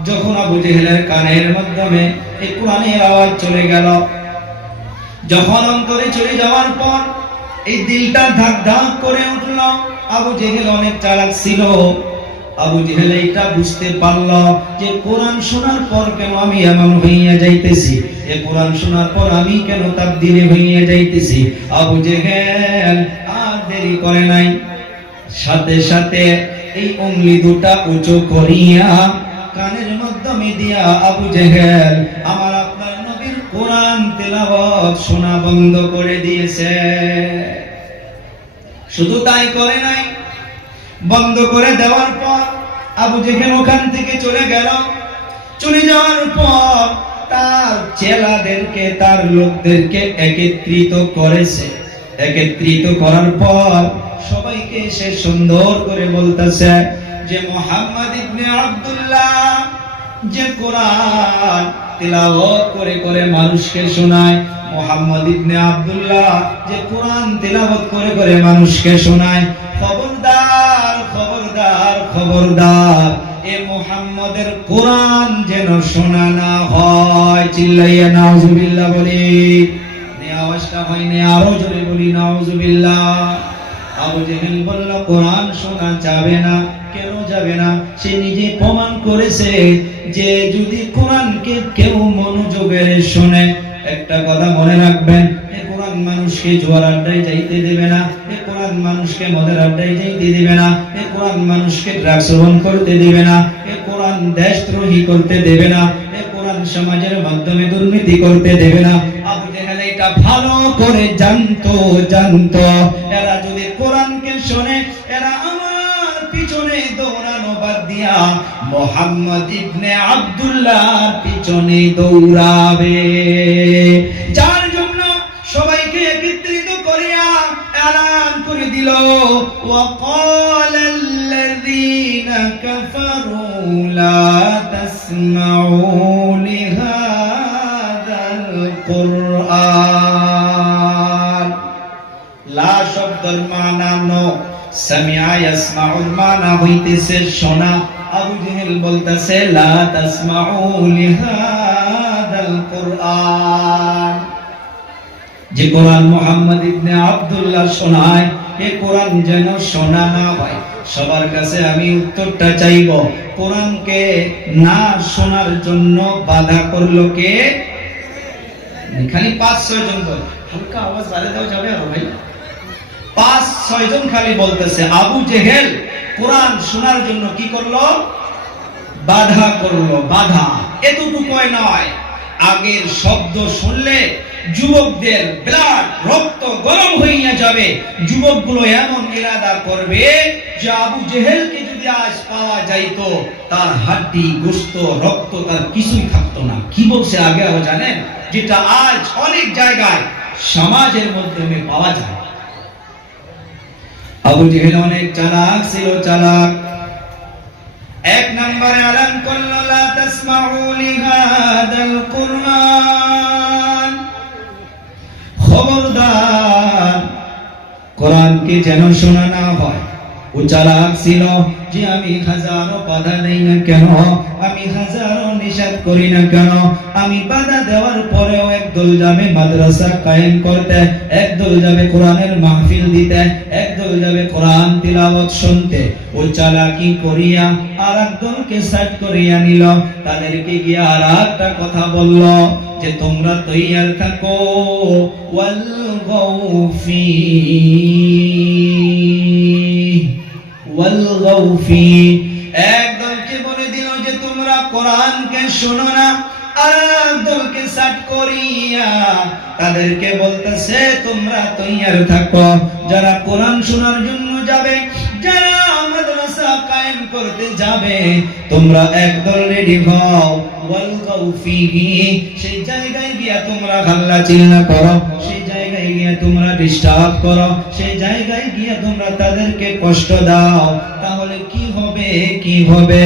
যখন আবু জেহেলের কানের মাধ্যমে এই কোরআনের আওয়াজ চলে গেল, যখন অন্তরে চলে যাওয়ার পর এই দিলটা ধাক ধাক করে উঠল। আবু জেহেল অনেক চালাক ছিল। আবু জেহেল এটা বুঝতে পারল যে কোরআন শোনার পর কেন আমি এমন হইয়া যাইতেছি, এই কোরআন শোনার পর আমি কেন তাবদীলি হইয়া যাইতেছি। আবু জেহেল আর দেরি করে নাই, সাথে সাথে এই উংলি দুটা উঁচু করিয়া কানের মাধ্যমে দিয়া আবু জেহেল আমার আপনার নবীর কোরআন তেলাওয়াত শোনা বন্ধ করে দিয়েছে। শুধু তাই করে নাই, বন্ধ করে দেওয়ার পর আবু জেহেল ওখান থেকে চলে গেল। চলে যাওয়ার পর তার চেলাদেরকে, তার লোকদেরকে একত্রিত করেছে। একত্রিত করার পর সবাইকে সে সুন্দর করে বলতেছে যে মুহাম্মদ ইবনে আব্দুল্লাহ যে কোরআন তিলাওয়াত করে করে মানুষকে শোনায়, মুহাম্মদ ইবনে আব্দুল্লাহ যে কোরআন তিলাওয়াত করে করে মানুষকে শোনায়, খবরদার খবরদার খবরদার, এ মুহাম্মদের কোরআন যেন শোনা না হয়। চিল্লাইয়া নাউজুবিল্লাহ বলি। আওয়াজটা হয়নি, আরো জোরে বলি নাউজুবিল্লাহ। আবু জেহেল বলল কোরআন শোনা যাবে না। কেন যাবে না? সে নিজে প্রমাণ করেছে যে যদি কোরআনকে কেউ মনোযোগের শোনে, একটা কথা মনে রাখবেন, এ কোরআন মানুষকে জোয়ার আড্ডায় যাইতে দেবে না, এ কোরআন মানুষকে মদের আড্ডায় যাইতে দেবে না, এ কোরআন মানুষকে ড্রাগস সেবন করতে দেবে না, এ কোরআন দেশদ্রোহী করতে দেবে না, এ কোরআন সমাজের মাধ্যমে দুর্নীতি করতে দেবে না। আবু জেহেল এটা ভালো করে জানতো। এরা যদি কোরআনকে শোনে, এরা আমার পিছনে দৌড়ানো বাদ দিয়া মুহাম্মদ ইবনে আব্দুল্লাহর পিছনে দৌড়াবে। যার জন্য সবাইকে একত্রিত করিয়া এলান করে দিল, ওয়াকাল আল্লাযীনা কাফারু লা তাসমাউ লিহাযাল কুরআন। লা শব্দের মানা নো, সামিআ ইয়াসমাউর মানা হইতেছে শোনা। আবু জেহেল বলতেছে লা তাসমাউ লিহাযাল কুরআন, যে কোরআন মুহাম্মদ ইবনে আব্দুল্লাহ শোনায়, এ কোরআন যেন শোনা না হয়। সবার কাছে আমি উত্তরটা চাইব, কোরআনকে না শোনার জন্য বাধা করলো কে? খালি 5-6 জন বলে। হালকা আওয়াজ বাড়িয়ে দাও যাবে আরো ভাই। 5-6 জন খালি বলতেছে আবু জেহেল কোরআন শোনার জন্য কি করলো? বাধা করলো। বাধা এতটুকুই নয়, আগের শব্দ শুনলে যুবকদের ব্লাড রক্ত গরম হইয়া যাবে। যুবকগুলো এমন ইরাদা করবে যে আবু জেহেলকে যদি আজ পাওয়া যাইতো, তার হাড্ডি গোশত রক্ত তার কিছুই থাকতো না। কি বলছে আগে আরো জানেন? যেটা আজ অনেক জায়গায় সমাজের মাধ্যমে পাওয়া যায়। আবু জেহেল অনেক চালাক ছিল, চালাক। এক নম্বরে আলান করল লা তাসমাউ লিহাযাল কুরআন, খবরদার কোরআনকে যেন শোনা না হয়। ও চালাক ছিল যে আমি হাজারো বাধা দেই না কেন, আমি হাজারো নিষেধ করি না কেন, আমি বাধা দেওয়ার পরেও একদল যাবে মাদ্রাসা কায়েম করতে, একদল যাবে কোরআনের মাহফিল দিতে, একদল যাবে কোরআন তিলাওয়াত শুনতে। ও চালাকি করিয়া আর একদলকে সাইড করিয়া নিল। তাদেরকে গিয়ে আর একটা কথা বলল যে তোমরা তৈয়ার থাকো, ওয়াল গাউফি ওয়াল গাউফি। একদলকে বলে দিল যে তোমরা কোরআনকে শোনো না, আর একদলকে সাইড করিয়া তাদেরকে বলতেছে তোমরা তৈয়ার থাকো। যারা কোরআন শোনার জন্য যাবে, যারা মাদ্রাসা কায়েম করতে যাবে, তোমরা একদল রেডি হও। ওয়ালগাউ ফীহি, সেই জায়গায় গিয়া তোমরা হাল্লা চিল্লা করো, সেই জায়গায় গিয়া তোমরা ডিস্টার্ব করো, সেই জায়গায় গিয়া তোমরা তাদেরকে কষ্ট দাও, তাহলে কি হবে? কি হবে?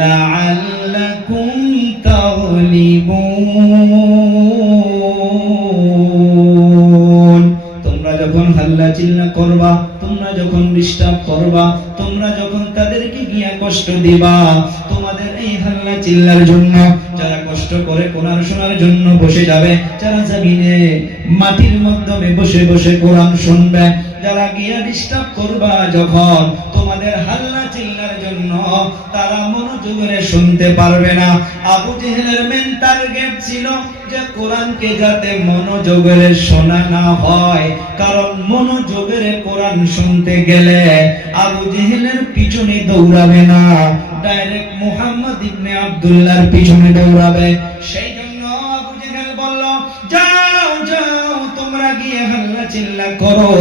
লাআল্লাকুম তাগলিবুন। তোমরা যখন হাল্লা চিল্লা করবা, তোমরা যখন ডিস্টার্ব করবা, তোমরা যখন তাদেরকে গিয়া কষ্ট দিবা, তোমাদের এই হাল্লা চিল্লার জন্য যারা কষ্ট করে কোরআন শোনার জন্য বসে যাবে, যারা জমিনে মাটির মাধ্যমে বসে বসে কোরআন শুনবে, যারা গিয়া ডিস্টার্ব করবা যখন তোমাদের হাল্লা চিল্লার জন্য, তারা মনোযোগের শুনতে পারবে না। আবু জেহেলের মেন টার্গেট ছিল যে কোরআনকে যাতে মনোযোগের শোনা না হয়, কারণ মনোযোগের কোরআন শুনতে গেলে আবু জেহেলের পিছনে দৌড়াবে না, ডাইরেক্ট মুহাম্মদ ইবনে আব্দুল্লাহর পিছনে দৌড়াবে। সেই জন্য আবু জেহেল বলল, যাও যাও তোমরা গিয়ে হাল্লা চিল্লা করো,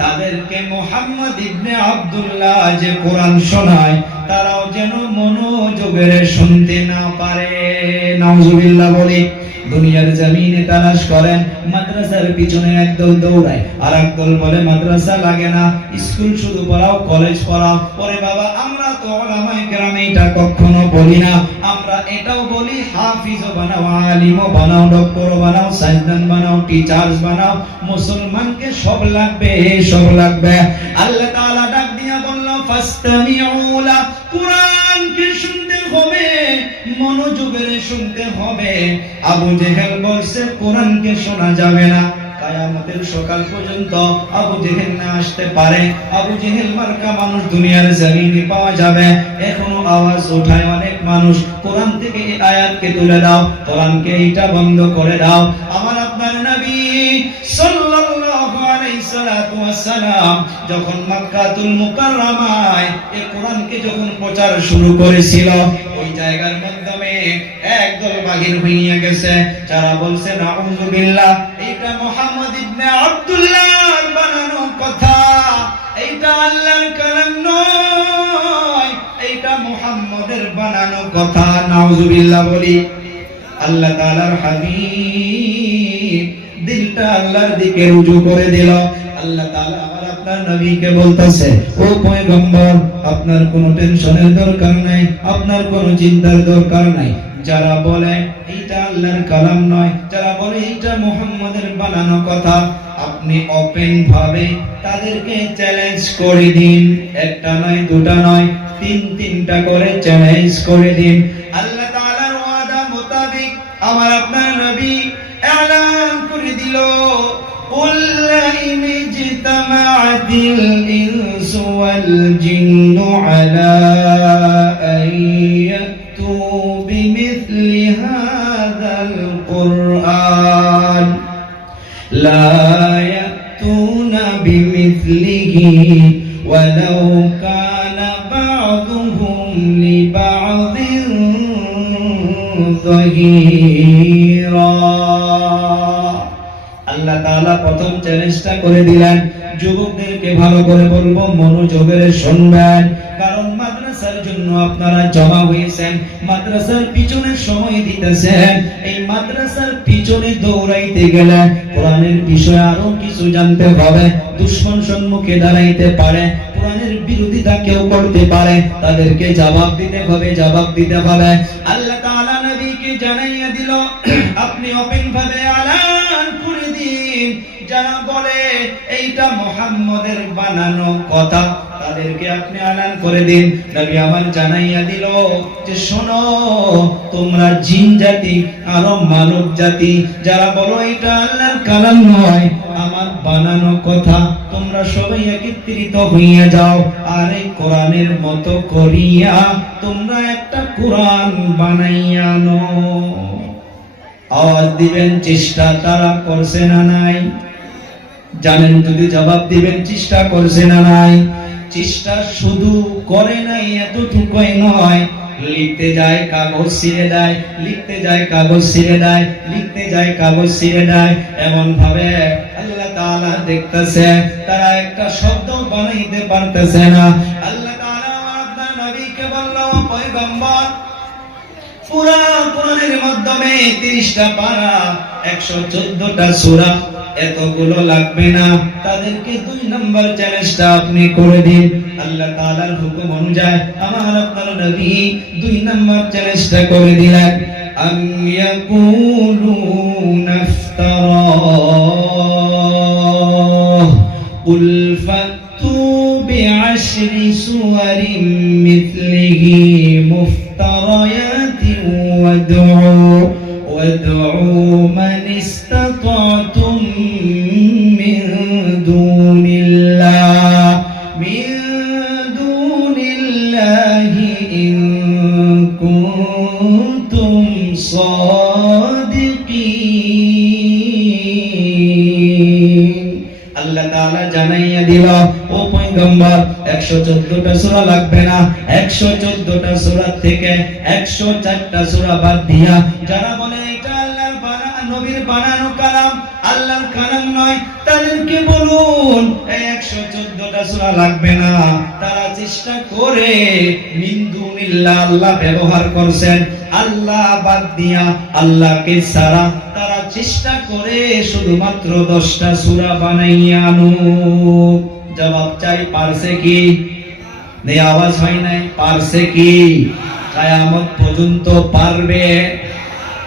তাদেরকে মুহাম্মদ ইবনে আব্দুল্লাহ যে কোরআন শোনায় তারাও যেন মনোযোগের শুনতে না পারে। নাউজুবিল্লাহ বলি। দুনিয়ার জমিনে তালাশ করেন, মাদ্রাসার পিছনে একদল দৌড়ায়, আর একদল বলে মাদ্রাসা লাগে না, স্কুল শুধু পড়াও, কলেজ পড়াও। ওরে বাবা, আমরা তো উলামায়ে কেরাম এটা কখনো বলি না, আমরা এটাও বলি হাফিজও বানাও, আলিমও বানাও, ডক্টরও বানাও, সায়েন্সদান বানাও, টিচার্স বানাও, মুসলমানকে সব লাগবে, সব লাগবে। আল্লাহ তাআলা ডাক দিয়া বলল, ফাসতামিউ লা, কোরআনকে শুনতে হবে, মনোযোগের শুনতে হবে। আবু জেহেল বলছে কোরআনকে শোনা যাবে না, কিয়ামতের সকাল পর্যন্ত আবু জেহেল না আসতে পারে। আবু জেহেল মার্কা মানুষ দুনিয়ার জমিনে পাওয়া যাবে। এখনো আওয়াজ উঠায় অনেক মানুষ, কোরআন থেকে এই আয়াতকে তুলে দাও, কোরআনকে এটা বন্ধ করে দাও। আমার আপনার নবী সাল্লাল্লাহু আলাইহি সাল্লাতু ওয়াসসালাম যখন মক্কাতুল মুকাররমায় এই কোরআনকে যখন প্রচার শুরু করেছিল, ওই জায়গার মাধ্যমে একদল বাহির হইয়া গেছে, যারা বলছে নাউযুবিল্লাহ, এটা মুহাম্মদ ইবনে আব্দুল্লাহর বানানো কথা, এইটা আল্লাহর কালাম নয়, এইটা মুহাম্মদের বানানো কথা। নাউযুবিল্লাহ বলি। আল্লাহ তাআলার হাবিব দিলটা আল্লাহর দিকে রুজু করে দিল। আল্লাহ তাআলা আমার আপনার নবীকে বলতেছে, ও পয়গম্বর, আপনার কোনো টেনশনের দরকার নাই, আপনার কোনো চিন্তার দরকার নাই। যারা বলে এইটা আল্লাহর কালাম নয়, যারা বলে এইটা মুহাম্মদের বানানো কথা, আপনি ওপেন ভাবে তাদেরকে চ্যালেঞ্জ করে দিন। একটা নয়, দুটা নয়, তিনটা করে চ্যালেঞ্জ করে দিন। আল্লাহ তাআলার ওয়াদা মোতাবেক আমার আপনার নবী এলান করে দিল, قل إن اجتمعت الإنس والجن على أن يأتوا بمثل هذا القرآن لا يأتون بمثله ولو كان بعضهم لبعض ظهيرا। আল্লাহ তাআলা প্রথম চ্যালেঞ্জটা করে দিলেন, যুবকদেরকে ভালো করে বলবো, মনোযোগের শুনবেন, কারণ মাদ্রাসার জন্য আপনারা জমা হয়েছেন, মাদ্রাসার পিছনে সময় দিতেছেন। এই মাদ্রাসার পিছনে দৌড়াইতে গেলে কোরআনের বিষয়ে আরো কিছু জানতে হবে। দুশমন সম্মুখে দাঁড়াইতে পারে, কোরআনের বিরোধিতা কেউ করতে পারে, তাদেরকে জবাব দিতে হবে, জবাব দিতে হবে। আল্লাহ তাআলা নবীকে জানাইয়া দিল, আপনি ওপেন ভাবে এলান করে দিন, যারা বলে এইটা মুহাম্মদের বানানো কথা, তাদেরকে আপনি এলান করে দিন। নবী আমার জানাইয়া দিল যে শোনো, তোমরা জিন জাতি আর মানব জাতি যারা বলো এটা আল্লাহর কালাম নয়, আমার বানানো কথা, তোমরা সবাই একত্রিত হইয়া যাও, আর এই কোরআনের মতো করিয়া তোমরা একটা কোরআন বানাইয়া আনো। আওয়াজ দিবেন, চেষ্টা তারা করছে না নাই? জানেন যদি জবাব দিবেন, চেষ্টা করছে না নাই? চেষ্টা শুধু করে নাই এতটুকুই নয়, লিখতে যায় কাগজ ছিঁড়ে দেয়, লিখতে যায় কাগজ ছিঁড়ে দেয়, লিখতে যায় কাগজ ছিঁড়ে দেয়। এমন ভাবে আল্লাহ তাআলা দেখতেছে, তারা একটা শব্দ বানাইতে পারতেছে না। আল্লাহ তাআলা আপনার নবীকে বলল, পয়গম্বর, পুরা কোরআনের মাধ্যমে 30টা পারা 114টা সূরা, এতগুলো লাগবে না। তাদেরকে 2 নম্বর চ্যালেঞ্জটা আপনি করে দিন। আল্লাহ তাআলার হুকুম অনুযায়ী আমার আপনার নবী 2 নম্বর চ্যালেঞ্জটা করে দিলেন, আম ইয়াকুলুনা ইফতারা কুল ফাতু বিআশরি সুওয়ারিন মিথলিহি মুফতারায়াতিন ওয়াদউ মান ইসতাতাতুম মিন দুনিল্লাহি ইন কুনতুম সাদিকিন। আল্লাহ তাআলা জানাইয়া দিল, ও পয়গম্বর 114টা সূরা লাগবে না, 114টা সূরা থেকে 104টা সূরা বাদ দিয়া যারা বলে এটা আল্লাহর বানানো, নবীর বানানো কালাম, আল্লাহর কালাম নয়, তাদেরকে বলুন এই 114টা সূরা লাগবে না। তারা চেষ্টা করে মিন দুনিল্লাহ আল্লাহ ব্যবহার করছেন, আল্লাহ বাদ দিয়া আল্লাহকে ছাড়া তারা চেষ্টা করে শুধুমাত্র 10টা সূরা বানাইয়া আনো। জবাব চাই, পারছে কি? নেই, আওয়াজ হয় নাই, পারছে কি? কিয়ামত পর্যন্ত পারবে?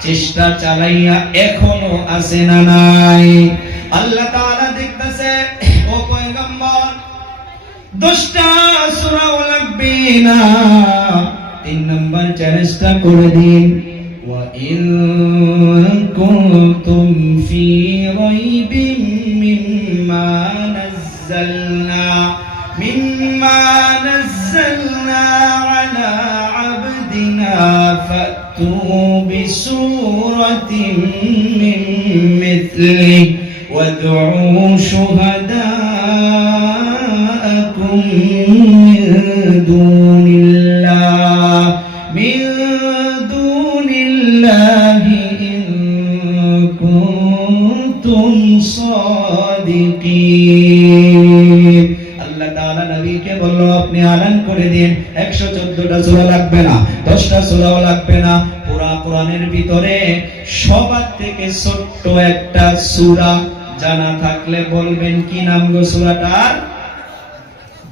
চেষ্টা চালাইয়া এখনো আছে না নাই? আল্লাহ তাআলা দেখতেছে, ও পয়গম্বর 10টা সূরাও লাগবে না, 3 নম্বর চ্যালেঞ্জটা করে দিন, ওয়া ইন কুনতুম ফি রাইবিন মিম্মা নাযালনা আলা আবদিনা ফাতু বিসূরাতিন মিন মিথলিহি ওয়াদউ শুহাদাআকুম মিন দুনিল্লাহি ইন কুনতুম সাদিকিন। আল্লাহ তাআলা নবীকে বলল, আপনি আলান করে দিন 114টা সূরা লাগবে না, 10টা সূরাও লাগবে না। পুরা কোরআনের ভিতরে সবার থেকে ছোট্ট একটা সূরা জানা থাকলে বলবেন, কি নাম গো সূরাটার?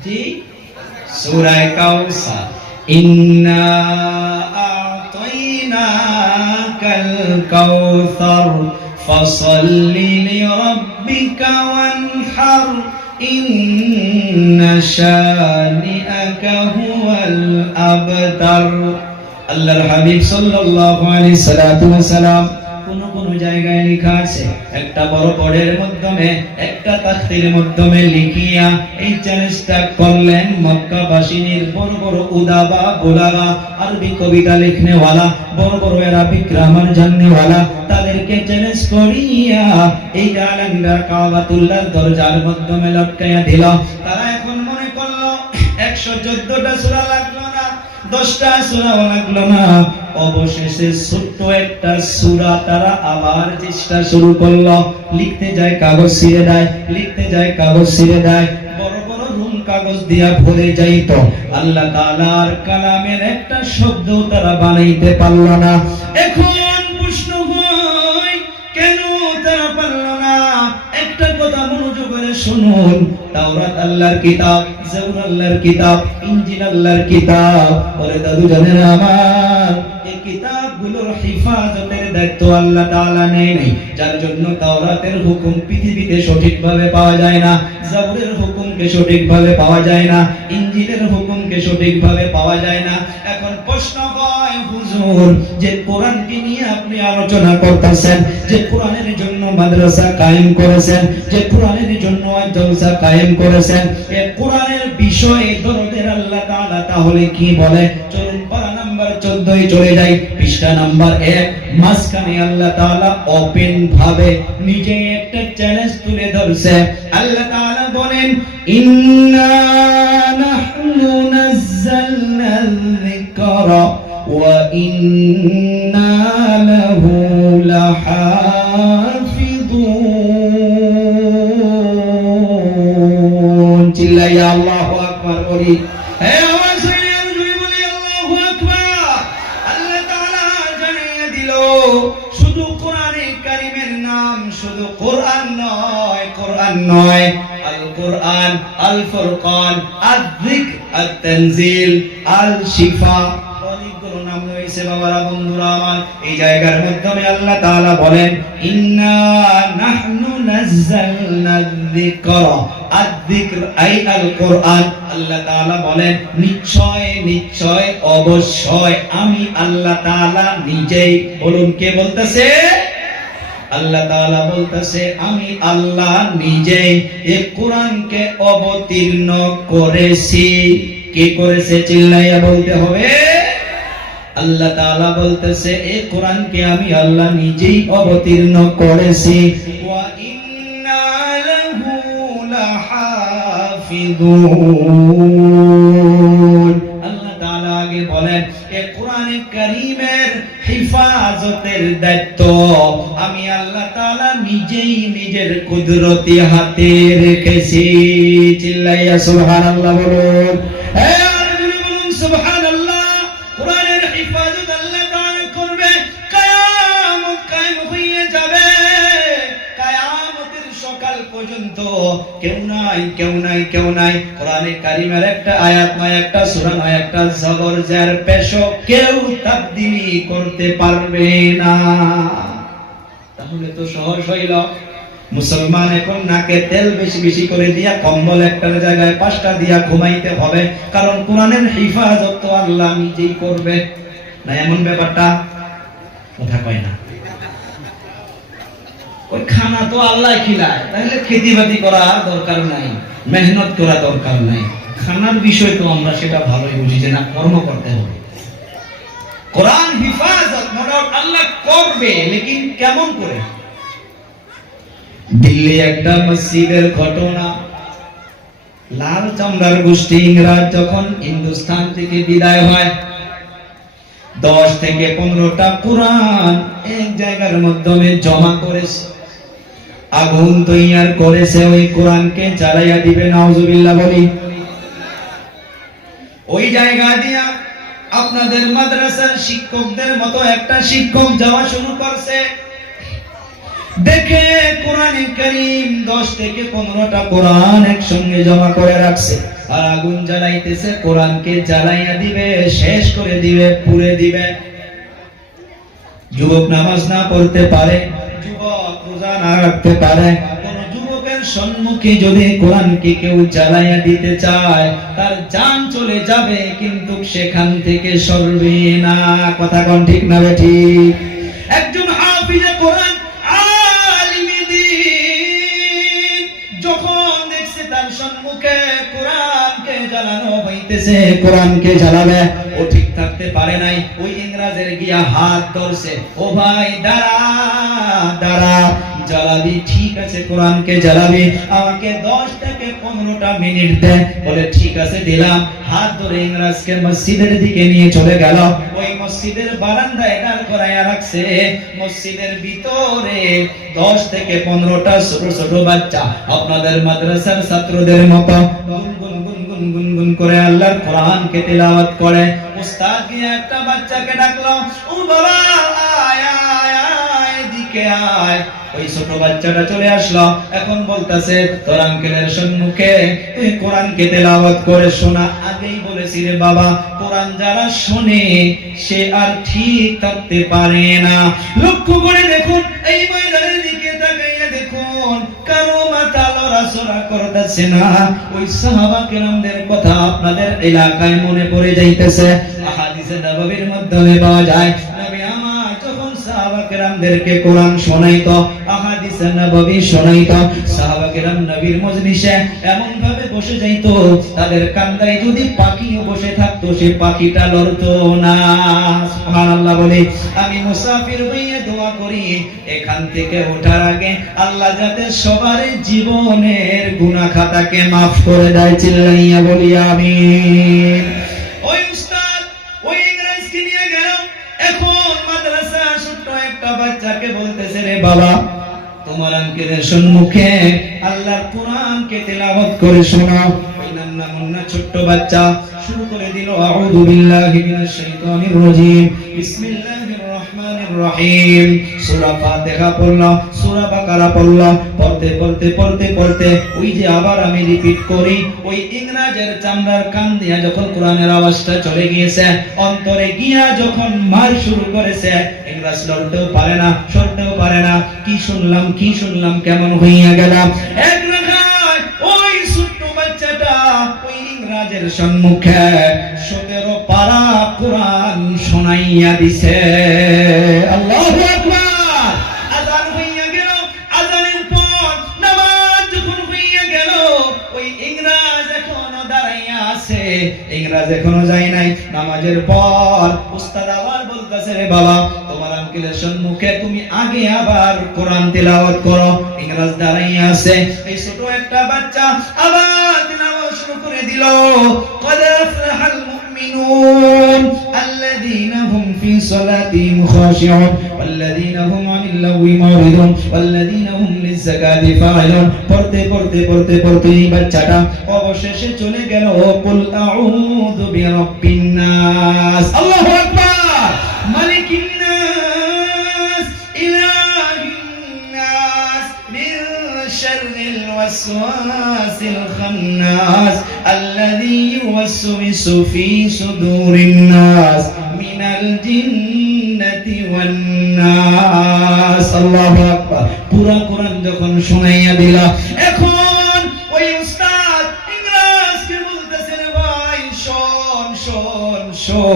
জি, সূরা কাউসার। ইন্না আ'তাইনাকাল কাউসার ফাসাল্লি লিরাব্বিকা ওয়ানহার ইন্না শানিআকা হুয়াল আবতার। আল্লাহর হাবিব সাল্লাল্লাহু আলাইহি সাল্লাতু ওয়াসাল্লাম কোন জায়গায় লেখা আছে, একটা বড় বোর্ডের মাধ্যমে, একটা তাখতির মাধ্যমে লিখিয়া এই চ্যালেঞ্জটা করলেন মক্কাবাসীর বড় বড় উদাবা বুলাগা, আরবি কবিতা লিখনে ওয়ালা, বড় বড় আরবিক গ্রামার জাননে ওয়ালা, তাদেরকে চ্যালেঞ্জ করিয়া এই ক্যালেন্ডার কাবাতুল্লাহর দরজার মাধ্যমে লটকাইয়া দিল। তারা এখন মনে করলো 114টা সূরা লাগলো না, 10টা সূরাও লাগলো না। অবশেষে ছোট্ট একটা সূরা তারা আবার চেষ্টা শুরু করলো। লিখতে যায় কাগজ ছিঁড়ে দেয়, লিখতে যায় কাগজ ছিঁড়ে দেয়, বড় বড় রুম কাগজ দিয়া ভরে যাইতো। আল্লাহ তাআলার কালামের একটা শব্দ তারা বানাইতে পারল না। এখন প্রশ্ন হয়, কেন তারা পারল না? একটা কথা মনোযোগ করে শুনুন, তাওরাত আল্লাহর কিতাব, জাবুর আল্লাহর কিতাব, ইনজিল আল্লাহর কিতাব। ওরে দাদু জানেন আমার, এই কিতাবগুলোর হিফাজতের দায়িত্ব আল্লাহ তাআলা নেয় নাই, যার জন্য তাওরাতের হুকুম পৃথিবীতে সঠিকভাবে পাওয়া যায় না, জাবুরের হুকুমকে সঠিকভাবে পাওয়া যায় না, ইনজিলের হুকুমকে সঠিকভাবে পাওয়া যায় না। এখন প্রশ্ন হয়, হুজুর যে কোরআনকে নিয়ে আপনি আলোচনা করতেছেন, যে কোরআনের জন্য মাদ্রাসা কায়েম করেছেন, যে কোরআনের জন্য জলসা কায়েম করেছেন, এই কোরআনের বিষয়ে দরদের আল্লাহ তাআলা তাহলে কি বলে? চলুন পারা নাম্বার 14 চলে যাই, পৃষ্ঠা নাম্বার 1। মাঝখানে আল্লাহ তাআলা ওপেন ভাবে নিজে একটা চ্যালেঞ্জ তুলে ধরছে। আল্লাহ তাআলা বলেন, ইন্না নাহনু নাযালনা যিকরা ওয়া ইন্না লাহু লাহাফিযুন। চিল্লাইয়া আল্লাহু আকবার বলি। হে আওয়াজ হইয়া জুড়ে বলি আল্লাহু আকবার। আল্লাহ তাআলা জানিয়ে কোরআন, আল ফুরকান, আয-যিকর, আত-তানজিল, আল শিফা, অনেকগুলো নাম রয়েছে বাবারা, বন্ধুরা আমার। এই জায়গার মাধ্যমে আল্লাহ তাআলা বলেন ইন্না নাহনু নাযালনা যিকরা, আয-যিকর আই আল কোরআন। আল্লাহ তাআলা বলেন নিশ্চয় নিশ্চয় অবশ্যই আমি আল্লাহ তাআলা নিজেই, বলুন কে বলতেছে? আল্লাহ তাআলা বলতেছে আমি আল্লাহ নিজেই এই কোরআনকে অবতীর্ণ করেছি। কে করেছে? চিল্লাইয়া বলতে হবে। আল্লাহ তাআলা বলতেছে এই কোরআনকে আমি আল্লাহ নিজেই অবতীর্ণ করেছি। ওয়া ইন্না লাহু লাহাফিজুন। আল্লাহ তাআলা আগে বলেন এই কোরআনে কারীমের হিফাজতের দায়িত্ব আমি আল্লাহ তাআলা নিজেই নিজের কুদরতি হাতে রেখেছি। চিল্লাইয়া সুবহানাল্লাহ বলুন। বলুন সুবহানাল্লাহ। কোরআনের হিফাজত আল্লাহ তাআলা করবে, কিয়ামত কায়েম হয়ে যাবে। কিয়ামতের সকাল পর্যন্ত কেউ নাই কোরআনে কারীমের একটা আয়াত নয়, একটা সূরা নয়, একটা জবর জের পেশ কেউ তাবদীলি করতে পারবে না। তাহলে তো সহজ হইল। মুসলমান এখন নাকে তেল বেশি বেশি করে দিয়া কম্বল একটার জায়গায় 5টা দিয়া ঘুমাইতে হবে, কারণ কোরআনের হিফাজত তো আল্লাহ নিজেই করবে। না এমন ব্যাপারটা? কথা কয় না। ওই খানা তো আল্লাহ খিলায়, তাহলে খেতিবাদি করা দরকার নাই, মেহনত করা দরকার নাই। খানার বিষয় তো আমরা সেটা ভালোই বুঝি যে না কর্ম করতে হবে। কোরআন হিফাজত আল্লাহ করবে, লেকিন কেমন করে? দিল্লি একটা মসজিদের ঘটনা। লাল চামড়ার গোষ্ঠী ইংরেজ যখন হিন্দুস্তান থেকে বিদায় হয়, 10 থেকে 15টা কোরআন এক জায়গার মাধ্যমে জমা করেছে, আগুন তৈয়ার করেছে, ওই কোরআনকে জ্বালাইয়া দিবে। নাউজুবিল্লাহ বলি। ওই জায়গা দিয়া আপনাদের মাদ্রাসার শিক্ষকদের মতো একটা শিক্ষক যাওয়া শুরু করছে। দেখে কোরআনে কারীম 10 থেকে 15টা কোরআন একসঙ্গে জমা করে রাখছে, আর আগুন জ্বালাইতেছে, কোরআনকে জ্বালাইয়া দিবে, শেষ করে দিবে, পুড়ে দিবে। যুবক নামাজ না পড়তে পারে, যুবক রোজা না রাখতে পারে, কোন যুবকের সম্মুখে যদি কোরআনকে কেউ জ্বালাইয়া দিতে চায় তার জান চলে যাবে, কিন্তু সেখান থেকে সরবে না। কথা কোন ঠিক না ঠিক? একজন হাফিজে কোরআন যখন দেখছে তার সম্মুখে কোরআনকে জ্বালানো হইতেছে, কোরআনকে জ্বালাবে, ও ঠিক থাকতে পারে নাই। ওই ইংরেজের গিয়া হাত ধরছে, ও ভাই দাঁড়া দাঁড়া, জ্বালাবি, ঠিক আছে কোরআনকে জ্বালাবি, আমাকে 10 থেকে 15টা মিনিট দে। বলে ঠিক আছে দিলাম। হাত ধরে ইংরেজকে মসজিদের দিকে নিয়ে চলে গেল। ওই মসজিদের বারান্দায় দাঁড় করাইয়া রাখছে। মসজিদের ভিতরে 10 থেকে 15টা ছোট ছোট বাচ্চা আপনাদের মাদ্রাসার ছাত্রদের মতো গুনগুন গুনগুন গুনগুন করে আল্লাহর কোরআনকে তেলাওয়াত করে। উস্তাদ গিয়ে একটা বাচ্চাকে ডাকলো, ও বাবা আয় আয় আয়, এদিকে আয়। ওই ছোট বাচ্চাটা চলে আসলো। এখন বলতাছে তোর আঙ্কেলের সম্মুখে তুই কোরআনকে তেলাওয়াত করে শোনা। আগেই বলেছি রে বাবা, কোরআন যারা শুনে সে আর ঠিক থাকতে পারে না। লক্ষ্য করে দেখুন, এই ময়দানের দিকে তাকাইয়া দেখুন, কারো মাথা লড়াচড়া করতেছে না। ওই সাহাবা কেরামদের কথা আপনাদের এলাকায় মনে পড়ে যাইতেছে। হাদিসে নববীর মাধ্যমে পাওয়া যায়, নবী আমার যখন সাহাবা কেরামদেরকে কোরআন শোনাইতো, আহাদিসে নববী শোনাইতো, সাহাবা কেরাম নবীর মজলিসে এমন ভাবে বসে যাইতো, তাদের কান্দায় যদি পাখিও বসে থাকতো সে পাখিটা লড়তো না। সুবহানাল্লাহ বলে। আমি মুসাফির হয়ে দোয়া করি, এখান থেকে ওঠার আগে আল্লাহ যাতে সবার জীবনের গুনাহ খাতাকে maaf করে দেয়। চিল্লাইয়া বলি আমিন। ওই উস্তাদ ওই ইংরেজকে নিয়ে গেল। এখন মাদ্রাসা ছোট্ট একটা বাচ্চাকে বলতেছে, রে বাবা তোমার আঙ্কেলের সম্মুখে আল্লাহর কোরআনকে তেলাওয়াত করে শোনাও। ওই নান্না মুন্না ছোট্ট বাচ্চা শুরু করে দিল, আউযু বিল্লাহি মিনাশ শাইতানির রাজীম, বিসমিল্লাহির রহমানির রহিম সূরা ফাতিহা পড়লাম, সূরা বাকারা পড়লাম, পড়তে ওই যে আবার আমি রিপিট করি, ওই ইংরেজের চামড়ার কান দিয়া যখন কোরআনের আওয়াজটা চলে গিয়েছে, অন্তরে গিয়া যখন মার শুরু করেছে, ইংরেজ লড়তেও পারে না, সরতেও পারে না। কি শুনলাম কেমন হইয়া গেলাম। এক রাখায় ওই ছোট্ট বাচ্চাটা ওই ইংরেজের সম্মুখে 17 পারা কোরআন শোনাইয়া দিছে। আল্লাহু আকবার। আযান হইয়া গেল, আযানের পর নামাজ যখন হইয়া গেল, ওই ইংরেজ এখনো দাঁড়াইয়া আছে, ইংরেজ এখনো যায় নাই। নামাজের পর উস্তাদ আবার বলতেছে, রে বাবা, তোমার আঙ্কেলের সম্মুখে তুমি আগে আবার কোরআন তিলাওয়াত করো। ইংরেজ দাঁড়াইয়া আছে, এই ছোট একটা বাচ্চা আবার তিলাওয়াত শুরু করে দিল। قد أفلح المؤمنون الذين هم في صلاتهم خاشعون والذين هم عن اللغو معرضون والذين هم للزكاة فاعلون। পড়তে এই বাচ্চাটা অবশেষে চলে গেল কুল আউযু বিরাব্বিন নাস। আল্লাহু আকবার। মালিকিন নাস ইলাহিন নাস মিন শাররিল ওয়াসওয়াসিল খান্নাস الذي يوسوس في صدور الناس من الجنة والناس। الله أكبر। পুরা কোরআন যখন শুনাইয়া দিল, এখন ওই উস্তাদ ইংরেজকে বলতেছে, রে ভাই শোন,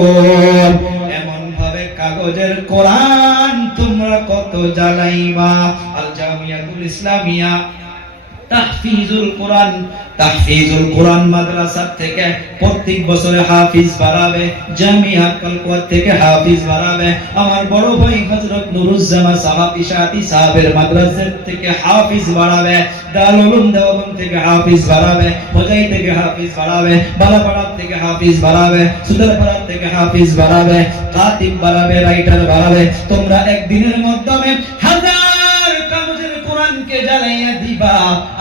এমন ভাবে কাগজের কোরআন তোমরা কত জ্বালাইবা। আল জামিয়াতুল ইসলামিয়া তাহফিজুল কোরআন মাদ্রাসা থেকে প্রত্যেক বছরে হাফিজ বাড়াবে, জামিয়া কালকুয়াত থেকে হাফিজ বাড়াবে। আমার বড় ভাই হযরত নুরুজ্জামান সাহাব ইশাতি সাহেবের মাদ্রাসা থেকে হাফিজ বাড়াবে, দারুল উলুম দেওবন্দ থেকে হাফিজ বাড়াবে, হোজাই থেকে হাফিজ বাড়াবে, বালাপাড়া থেকে হাফিজ বাড়াবে, সুদারপাড়া থেকে হাফিজ বাড়াবে, কাতিব বাড়াবে, রাইটার বাড়াবে। তোমরা একদিনের মাধ্যমে হাজার কাগজের কোরআনকে জ্বালাইয়া দিবা।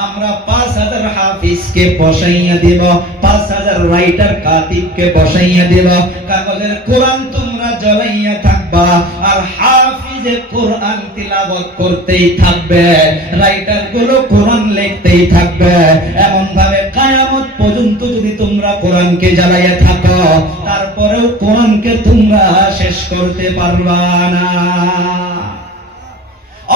আমরা 5000 হাফিজকে বসাইয়া দেব, 5000 রাইটার কাতিবকে বসাইয়া দেব। কাগজের কোরআন তোমরা জ্বালাইয়া থাকবা, আর হাফিজে কোরআন তিলাওয়াত করতেই থাকবে, রাইটার গুলো কোরআন লিখতেই থাকবে। এমন ভাবে কিয়ামত পর্যন্ত যদি তোমরা কোরআনকে জ্বালাইয়া থাকো, তারপরেও কোরআনকে তোমরা শেষ করতে পারবা না।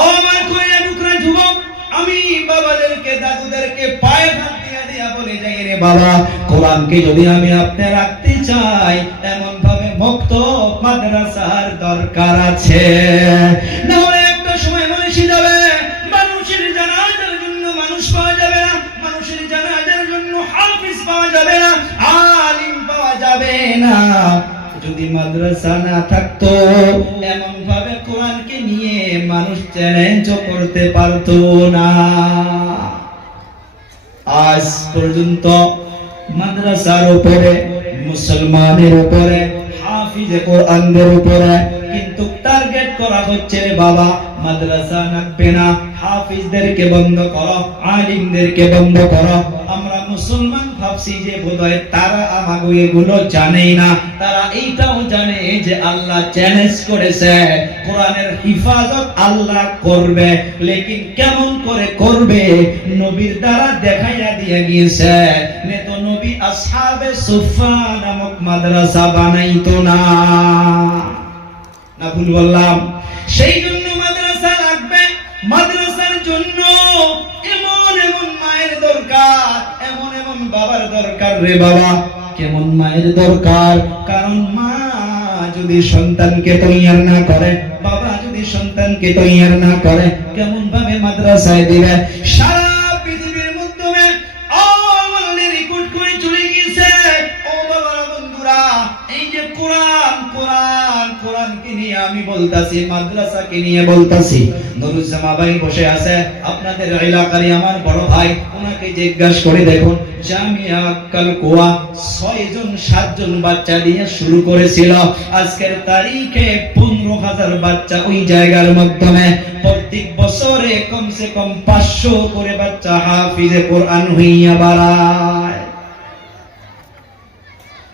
আমার কইয়া টুকরা যুবক, আমি বাবাদেরকে দাদুদেরকে পায়ে হাত দিয়া বলে যাই, রে বাবা, কোরআনকে যদি আমি আপনি রাখতে চাই, এমন ভাবে মক্তব মাদ্রাসার দরকার আছে। না হলে একটা সময় মানুষই যাবে, মানুষের জানাজার জন্য মানুষ পাওয়া যাবে না, মানুষের জানাজার জন্য হাফিজ পাওয়া যাবে না, আলিম পাওয়া যাবে না। যদি মাদ্রাসা না থাকতো, এমন ভাবে কোরআনকে নিয়ে মানুষ চ্যালেঞ্জ করতে পারতো না। আজ পর্যন্ত মাদ্রাসার উপরে, মুসলমানের উপরে, হাফিজে কোরআনদের উপরে কিন্তু টার্গেট করা হচ্ছে, রে বাবা, মাদ্রাসা রাখবে না, হাফিজদেরকে বন্ধ করো, আলিমদেরকে বন্ধ করো। আমরা মুসলমান ভাবছি যে বোধহয় তারা আমাগো এগুলো জানেই না। তারা এইটাও জানে যে আল্লাহ চ্যালেঞ্জ করেছে, কোরআনের হিফাজত আল্লাহ করবে, লেকিন কেমন করে করবে নবীর দ্বারা দেখাইয়া দিয়ে গিয়েছে। নেতো নবী আসহাবে সুফা নামক মাদ্রাসা বানাইতো না, না ভুল বললাম? সেই জন্য মাদ্রাসা লাগবে। মাদ্রাসার জন্য এমন এমন মায়ের দরকার, এমন এমন বাবার দরকার। রে বাবা, কেমন মায়ের দরকার? কারণ মা যদি সন্তানকে তৈয়ার না করে, বাবা যদি সন্তানকে তৈয়ার না করে, কেমন ভাবে মাদ্রাসায় দিবে? সারা পৃথিবীর মাধ্যমে অলরেডি রেকর্ড করে চলে গিয়েছে। ও বাবার বন্ধুরা, এই যে কোরআনকে নিয়ে আমি বলতাছি, মাদ্রাসাকে নিয়ে বলতাছি। নুরুজ্জামান ভাই বসে আছে, আপনাদের এলাকারই আমার বড় ভাই, ওনাকে জিজ্ঞাসা করে দেখুন, জামিয়া কালকুয়া 6 জন 7 জন বাচ্চা দিয়ে শুরু করেছিল। আজকের তারিখে 15000 বাচ্চা ওই জায়গার মাধ্যমে প্রত্যেক বছরে কমসে কম 500 করে বাচ্চা হাফিজে কোরআন হইয়া বাড়ায়।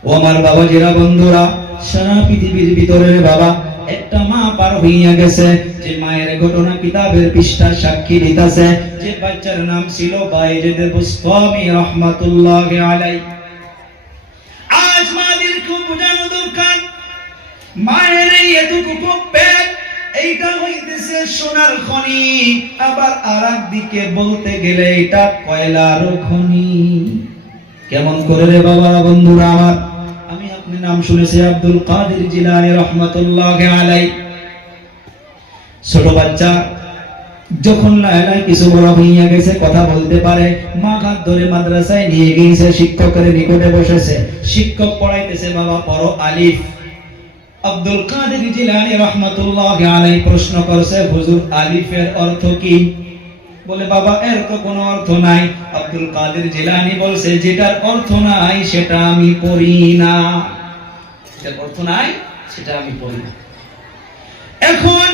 ও আমার বাবাজিরা, বন্ধুরা, সারা পৃথিবীর ভিতরে বাবা একটা মা পার হইয়া গেছে, যে মায়ের ঘটনা কিতাবের পৃষ্ঠা সাক্ষী দিতেছে, যে বাচ্চার নাম ছিল বাইজিদ বুস্তামি রাহমাতুল্লাহি আলাইহি। আজ মাদের খুব বোঝানো দরকার, মায়ের এতটুকু পেট এইটা হইতেছে সোনার খনি, আবার আরেক দিকে বলতে গেলে এটা কয়লার খনি। কেমন করে রে বাবা বন্ধুরা আমার, আমি আপনি নাম শুনেছি আব্দুল কাদের জিলানী রাহমাতুল্লাহি আলাইহি। ছোট বাচ্চা যখন লাইলাই কিছু বড় হইয়া গেছে, কথা বলতে পারে, মা হাত ধরে মাদ্রাসায় নিয়ে গিয়েছে, শিক্ষকের নিকটে বসেছে, শিক্ষক পড়াইতেছে, বাবা পড়ো আলিফ। আব্দুল কাদের জিলানী রাহমাতুল্লাহি আলাইহি প্রশ্ন করছে, হুজুর আলিফের অর্থ কি? বলে বাবা এর তো কোনো অর্থ নাই। আব্দুল কাদের জিলানী বলছে, যেটার অর্থ নাই সেটা আমি পড়ি না, যেটার অর্থ নাই সেটা আমি পড়ি না। এখন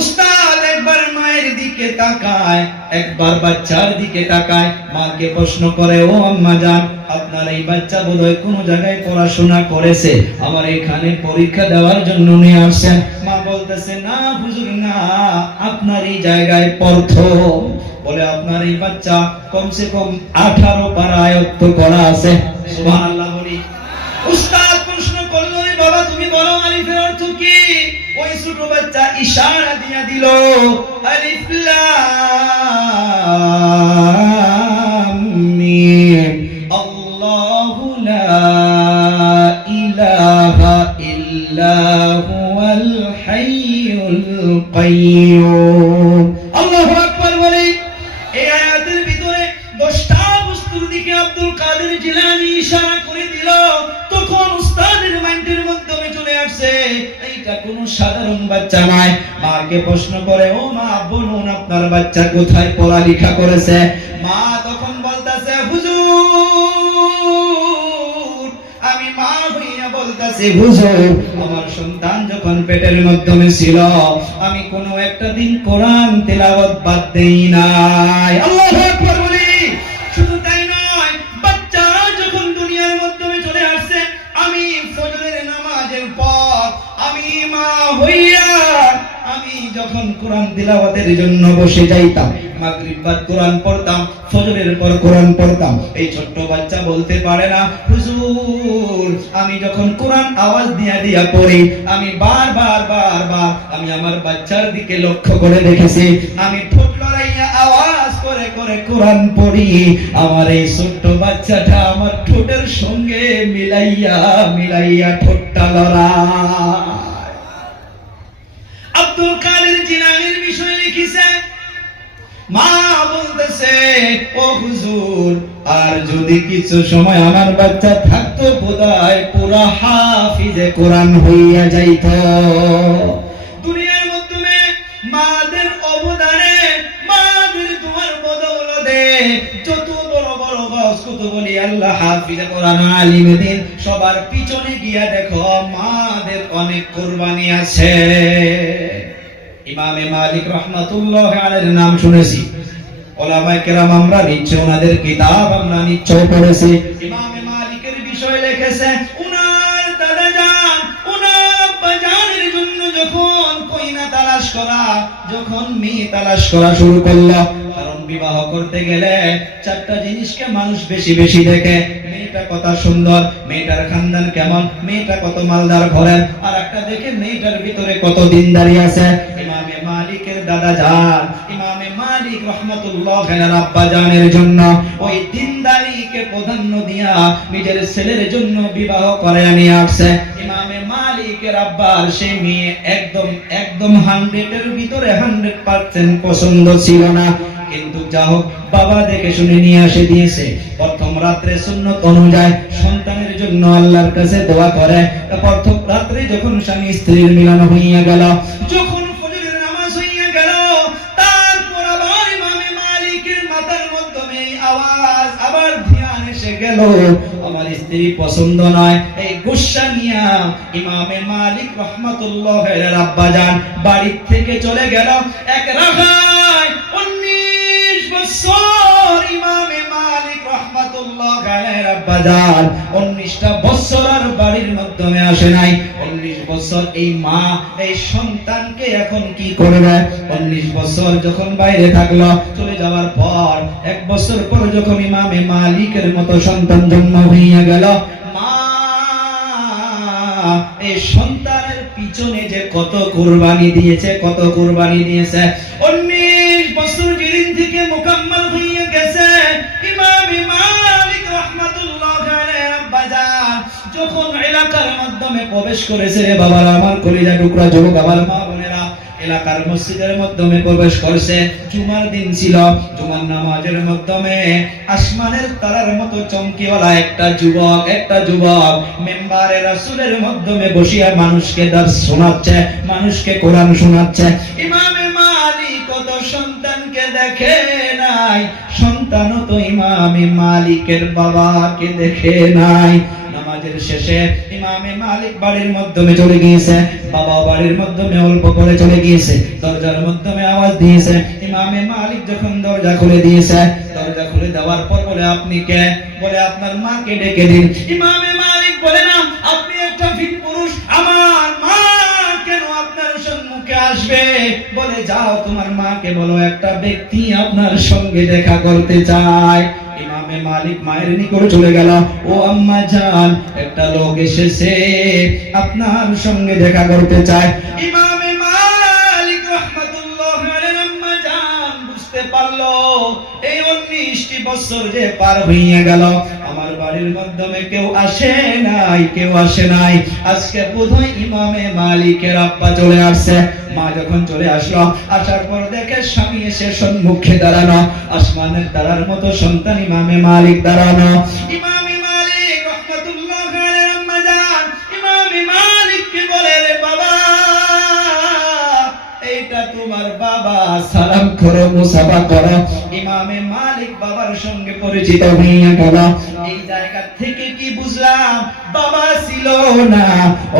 উস্তাদ একবার মায়ের দিকে তাকায়, একবার বাচ্চার দিকে তাকায়, মাকে প্রশ্ন করে, ও আম্মা জান, আপনার এই বাচ্চা বোধহয় কোন জায়গায় পড়াশোনা করেছে, আমার এখানে পরীক্ষা দেওয়ার জন্য নিয়ে আসছেন। মা বলতেছে, না হুজুর না, আপনার এই জায়গায় প্রথম। বলে আপনার এই বাচ্চা কমসে কম 18 পারা আয়াত করা আছে, সুবহানাল্লাহ বলি। উস্তাদ প্রশ্ন করলো, রে বাবা তুমি বলো আলিফের অর্থ কি? ওই ছোট বাচ্চা ইশারা দিয়া দিল, আলিফ লাম মিম, আল্লাহু লা ইলাহা ইল্লা হুয়াল হাইয়ুল কাইয়্যুম। আল্লাহু আকবার বলি। এই আয়াতের ভিতরে 10টা বস্তুর দিকে আব্দুল কাদের জিলানী ইশারা করে দিল। তখন উস্তাদের মাইন্ডের মাধ্যমে চলে আসছে, এইটা কোনো সাধারণ বাচ্চা নয়। মাকে প্রশ্ন করে, ও মা বলুন আপনার বাচ্চা কোথায় পড়ালেখা করেছে? মা তখন বলতেছে, হুজুর আমি মা হইয়া বলতেছি, হুজুর আমার সন্তান যখন পেটের মাধ্যমে ছিল, আমি কোনো একটা দিন কোরআন তেলাওয়াত বাদ দেই নাই। আল্লাহু আকবার বলি। শুধু তাই নয়, বাচ্চা যখন দুনিয়ার মাধ্যমে চলে আসছে, আমি ফজরের নামাজের পর আমি মা হইয়া আমি যখন কোরআন তিলাওয়াতের জন্য বসে যাইতাম, মাগরিব বাদ কোরআন পড়তাম, ফজরের পর কোরআন পড়তাম। এই ছোট্ট বাচ্চা বলতে পারে না, হুজুর আমি যখন কোরআন আওয়াজ দিয়া দিয়া পড়ি, আমি বারবার আমি আমার বাচ্চার দিকে লক্ষ্য করে দেখেছি, আমি ঠোঁট লড়াইয়া আওয়াজ করে করে কোরআন পড়ি, আমার এই ছোট্ট বাচ্চাটা আমার ঠোঁটের সঙ্গে মিলাইয়া মিলাইয়া ঠোঁটটা লড়ায়। আব্দুল কাদের জিলানীর বিষয়ে লিখেছে, মা বলতেছে, ও হুজুর আর যদি কিছু সময় আমার বাচ্চা থাকতো, বোধহয় পুরা হাফিজে কোরআন হইয়া যাইত। দুনিয়ার মাধ্যমে মাদের অবদানে, মাদের তোমার বদৌলতে যত বড় বড় কত বলি আল্লাহ হাফিজে কোরআন আলিমে দিন, সবার পিছনে গিয়া দেখো মাদের অনেক কুরবানি আছে। ইমামে মালিক রাহমাতুল্লাহি আলাইহির নাম শুনেছি, উলামায়ে কেরাম আমরা নিশ্চয় ওনাদের কিতাব আমরা নিশ্চয় পড়েছি। ইমামে মালিকের বিষয় লিখেছে, উনার দাদা জান, উনার আব্বা জানের জন্য যখন কইনা তালাশ করা, যখন মেয়ে তালাশ করা শুরু করলো, কারণ বিবাহ করতে গেলে 4টা জিনিসকে মানুষ বেশি বেশি দেখে, মেয়েটা কত সুন্দর, মেয়েটার খানদান কেমন, মেয়েটা কত মালদার ঘরের, আর একটা দেখে মেয়েটার ভিতরে কত দিনদারি আছে। ইমামে মালিকের দাদা জান, ইমামে মালিক রাহমাতুল্লাহি আলাইহি আব্বা জানের জন্য ওই দিনদারিকে প্রাধান্য দিয়া নিজের ছেলের জন্য বিবাহ করে নিয়ে আসছে। ইমামে মালিকের আব্বার সেই মেয়ে একদম 100 এর ভিতরে 100% পছন্দ ছিল না, কিন্তু যা হোক বাবা দেখে শুনে নিয়ে আসে দিয়েছে। প্রথম রাত্রে সুন্নত অনুযায়ী সন্তানের জন্য আল্লাহর কাছে দোয়া করে। প্রথম রাত্রে যখন স্বামী স্ত্রীর মিলন হইয়া গেল, যখন ফজরের নামাজ হইয়া গেল, তারপর আবার ইমামে মালিকের মাথার মাধ্যমে আওয়াজ আবার ধ্যান এসে গেল, আমার স্ত্রী পছন্দ নয়। এই গুসা নিয়া ইমামে মালিক রাহমাতুল্লাহি আলাইহি আব্বা জান বাড়ি থেকে চলে গেল। এক রাখায় 19 বছর ইমামে মালিক রাহমাতুল্লাহি আলাইহি আব্বা জান 19টা বছর আর বাড়ির মাধ্যমে আসে নাই। 19 বছর এই মা এই সন্তানকে এখন কি করবে? 19 বছর যখন বাইরে থাকলো, চলে যাওয়ার পর 1 বছর পর যখন ইমামে মালিকের মতো সন্তান জন্ম হইয়া গেল, মা এই সন্তানের পিছনে যে কত কুরবানি দিয়েছে, কত কুরবানি দিয়েছে। 19 বছর যেদিন থেকে মুকাম্মাল হয়ে গেছে, ইমামে মালিক রাহমাতুল্লাহ আলাইহি আব্বাজান যখন এলাকার মাধ্যমে প্রবেশ করেছে, রে বাবারা আমার কলিজা টুকরা যুবক আমার মা বোনেরা, এলাকার মসজিদের মাধ্যমে প্রবেশ করেছে। জুমার দিন ছিল, জুমার নামাজের মাধ্যমে আসমানের তারার মতো চমকিওয়ালা একটা যুবক মেম্বারে রাসূলের মাধ্যমে বসিয়া মানুষকে দার্স শোনাচ্ছে, মানুষকে কোরআন শোনাচ্ছে। ইমামে মালিক কত সন্তানকে দেখে নাই, সন্তানও তো ইমামে মালিকের বাবাকে দেখে নাই। নামাজের শেষে ইমামে মালিক বাড়ির মাধ্যমে চলে গিয়েছে, বাবা বাড়ির মাধ্যমে অল্প করে চলে গিয়েছে, দরজার মাধ্যমে আওয়াজ দিয়েছে। ইমামে মালিক যখন দরজা খুলে দিয়েছে, দরজা খুলে দেওয়ার পর বলে, আপনি কে? বলে, আপনার মাকে ডেকে দিন। ইমামে মালিক বলে, না, আপনি একটা ফিট পুরুষ, আমার মা কেন আপনার সম্মুখে আসবে? বলে, যাও তোমার মাকে বলো একটা ব্যক্তি আপনার সঙ্গে দেখা করতে চায়। ইমামে মালিক মায়ের নিকট চলে গেল, ও আম্মা জান, একটা লোক এসেছে আপনার সঙ্গে দেখা করতে চায়। ইমামে মালিক রাহমাতুল্লাহ আলাইহি আম্মা জান বুঝতে পারলো এই 19টি বছর যে পার হইয়া গেল, আমার বাড়ির মাধ্যমে কেউ আসে নাই, আজকে বোধহয় ইমামে মালিকের আব্বা চলে আসছে। মা যখন চলে আসলো, আসার পর দেখে স্বামী এসে সম্মুখে দাঁড়ানো, আসমানের তারার মতো সন্তান ইমামে মালিক দাঁড়ানো। ইমামে মালিক রাহমাতুল্লাহ আলাইহি আম্মা জান ইমামে মালিককে বলে, রে বাবা, এইটা তোমার বাবা, সালাম করো, মুসাফা করো। ইমামে মালিক বাবার সঙ্গে পরিচিত হইয়া গেল। এই জায়গা থেকে কি বুঝলাম? বাবা ছিল না।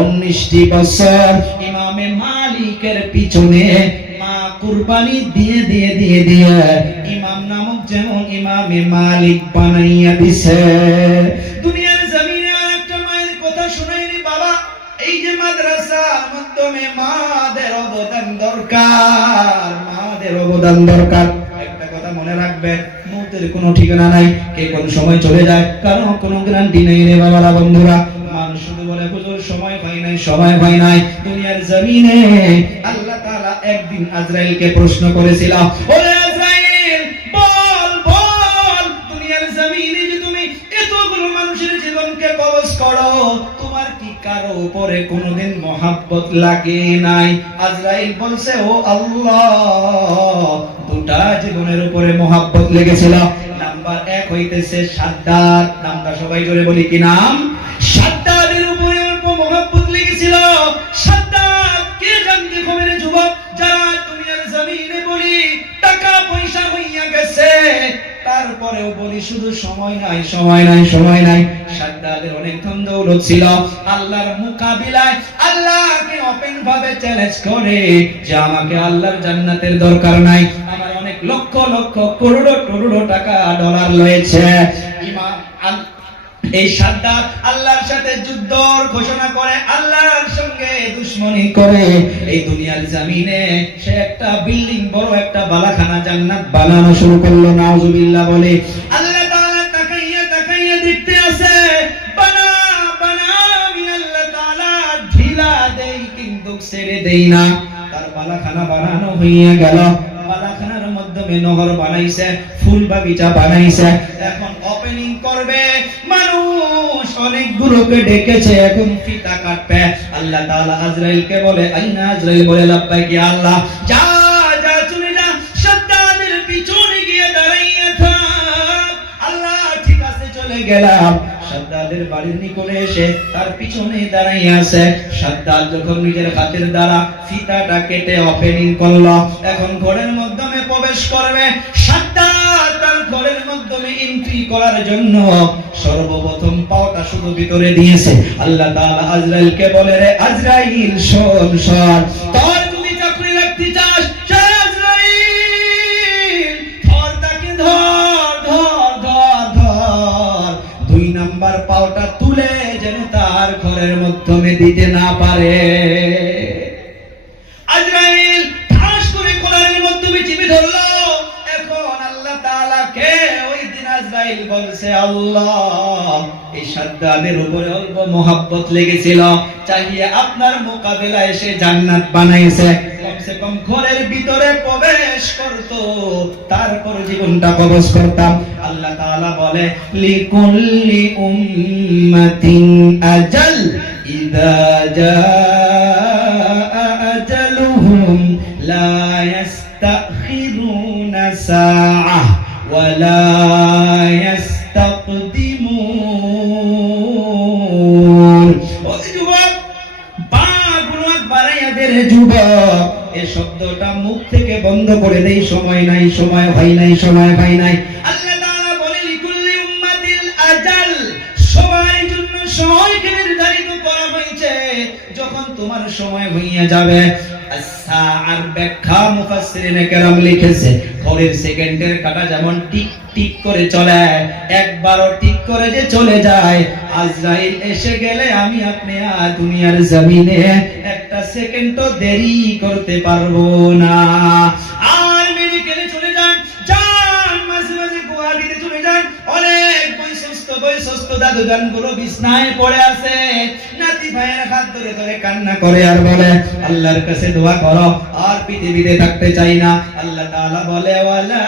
19টি বছর ইমামে মালিকের পিছনে মা কুরবানি দিয়ে ইমাম নামক যেমন ইমামে মালিক বানাইয়া দিছে। দুনিয়ার জমিনে একটা মায়ের কথা শুনাইনি বাবা, এই যে মাদ্রাসার মাধ্যমে মাদের অবদান দরকার। একটা কথা মনে রাখবেন, মৌতের কোনো ঠিকানা নাই, কে কোন সময় চলে যায়, কারণ কোনো গ্যারান্টি নেই রে বাবারা বন্ধুরা। মানুষ শুধু বলে, হুজুর সময় হয় নাই। দুনিয়ার জমিনে আল্লাহ তাআলা একদিন আজরাইলকে প্রশ্ন করেছিল, ওরে আজরাইল, বল দুনিয়ার জমিনে যে তুমি এতগুলো মানুষের জীবনকে কবজ করো, তোমার কি কারো উপরে কোনোদিন মহাব্বত লাগে নাই? আজরাইল বলছে, ও আল্লাহ, দুটা জীবনের উপরে মহাব্বত লেগেছিল। নাম্বার 1 হইতেছে সাদ্দাত, নামটা সবাই জোরে বলি, কি নাম? সাদ্দাতের উপরে অল্প মহাব্বত লেগেছিল। সাদ্দাত কে জানতে হবে রে যুবক, যারা দুনিয়ার জমিনে বলি টাকা পয়সা হইয়া গেছে, তারপরেও বলি শুধু সময় নাই। সাদ্দাতের অনেক ধন দৌলত ছিল, আল্লাহর মোকাবিলায় আল্লাহকে ওপেন ভাবে চ্যালেঞ্জ করে যে আমাকে আল্লাহর জান্নাতের দরকার নাই, আমার অনেক লক্ষ করোড় টাকা ডলার রয়েছে। এই সাদ্দাত আল্লাহর সাথে যুদ্ধ ঘোষণা করে, আল্লাহর সঙ্গে দুশমনি করে। এই দুনিয়ার জমিনে সে একটা বিল্ডিং, বড় একটা বালাখানা জান্নাত বানানো শুরু করলো। নাউজুবিল্লাহ বলে। আল্লাহ তাআলা তাকাইয়া দেখতে আছে, বানা আমি আল্লাহ তাআলা ঢিলা দেই কিন্তু ছেড়ে দেই না। তার বালাখানা বানানো হইয়া গেল। বালাখানার মাধ্যমে নহর বানাইছে, ফুল বাগিচা বানাইছে, এখন ওপেনিং করবে। মানুষ অনেকগুলোকে ডেকেছে, এখন ফিতা কাটবে। আল্লাহ তাআলা আজরাইলকে বলে, আইনা? আজরাইল বলে, লাব্বাইক ইয়া আল্লাহ। যা চলে যা, সাদ্দাতের পিছনে গিয়ে দাঁড়াইয়া থাক। আল্লাহ, ঠিক আছে, চলে গেলাম। সাদ্দাতের বাড়ির নিকটে এসে তার পিছনে দাঁড়াইয়া আছে। সাদ্দাত যখন নিজের হাতের দ্বারা ফিতাটা কেটে ওপেনিং করলো, এখন ঘরের মাধ্যমে প্রবেশ করবে। সাদ্দাত তার ঘরের মাধ্যমে এন্ট্রি করার জন্য সর্বপ্রথম পাওটা শুধু ভিতরে দিয়েছে। আল্লাহ তাআলা আজরাইলকে বলে, রে আজরাইল, শোন, তোর তুমি চাকরি লাগতে চাস, আজরাইল ধর তাকে, ধর। 2 নাম্বার পাওটা তুলে যেন তার ঘরের মাধ্যমে দিতে না পারে। আজরাইল ঠাস করে কোরআনের মাধ্যমে চিপে ধরলো। এখন আল্লাহ তাআলাকে ওই দিন আজরাইল বলছে, আল্লাহ এই সাদ্দাদের উপরে অল্প মহব্বত লেগেছিল, চাইয়ে আপনার মোকাবেলা এসে জান্নাত বানাইছে, কমসে কম ঘরের ভিতরে প্রবেশ করত, তারপর জীবনটা কবজ করতাম। আল্লাহ তাআলা বলে, লিকুল্লি উম্মাতিন আজাল ইযা জাআ আজালুহুম লা ইস্তাখিরুনা সাআহ ওয়া লা ইস্তাকদিমুন। ওই যুবক, বাগুলো বাড়াইয়াদের যুবক, এই শব্দটা মুখ থেকে বন্ধ করে দেই, সময় নাই, সময় হয় নাই, সময় হয় নাই। আল্লাহ তাআলা বলে, লিকুল্লি উম্মাতিল আজাল, সবার জন্য সময়কে নির্ধারিত করা হয়েছে, যখন তোমার সময় হইয়া যাবে। আর ব্যাখ্যা মুফাসসিরিনে কেরাম লিখেছে, ঘড়ির সেকেন্ডের কাঁটা যেমন টিক টিক করে চলে, একবারও টিক করে যে চলে যায়, আজরাইল এসে গেলে আমি আপনি আর দুনিয়ার জমিনে একটা সেকেন্ডও দেরি করতে পারবো না। আর মেডিকেলে চলে যান, মাঝে মাঝে গুয়াহাটিতে চলে যান, অনেক বয়স্ক দাদু গানগুলো বিছনায় পড়ে আছে, নাতি ভাইয়ের হাত ধরে ধরে কান্না করে আর বলে, আল্লাহর কাছে দোয়া করো, আর পৃথিবীতে থাকতে চাই না। আল্লাহ তাআলা বলে, ওয়ালা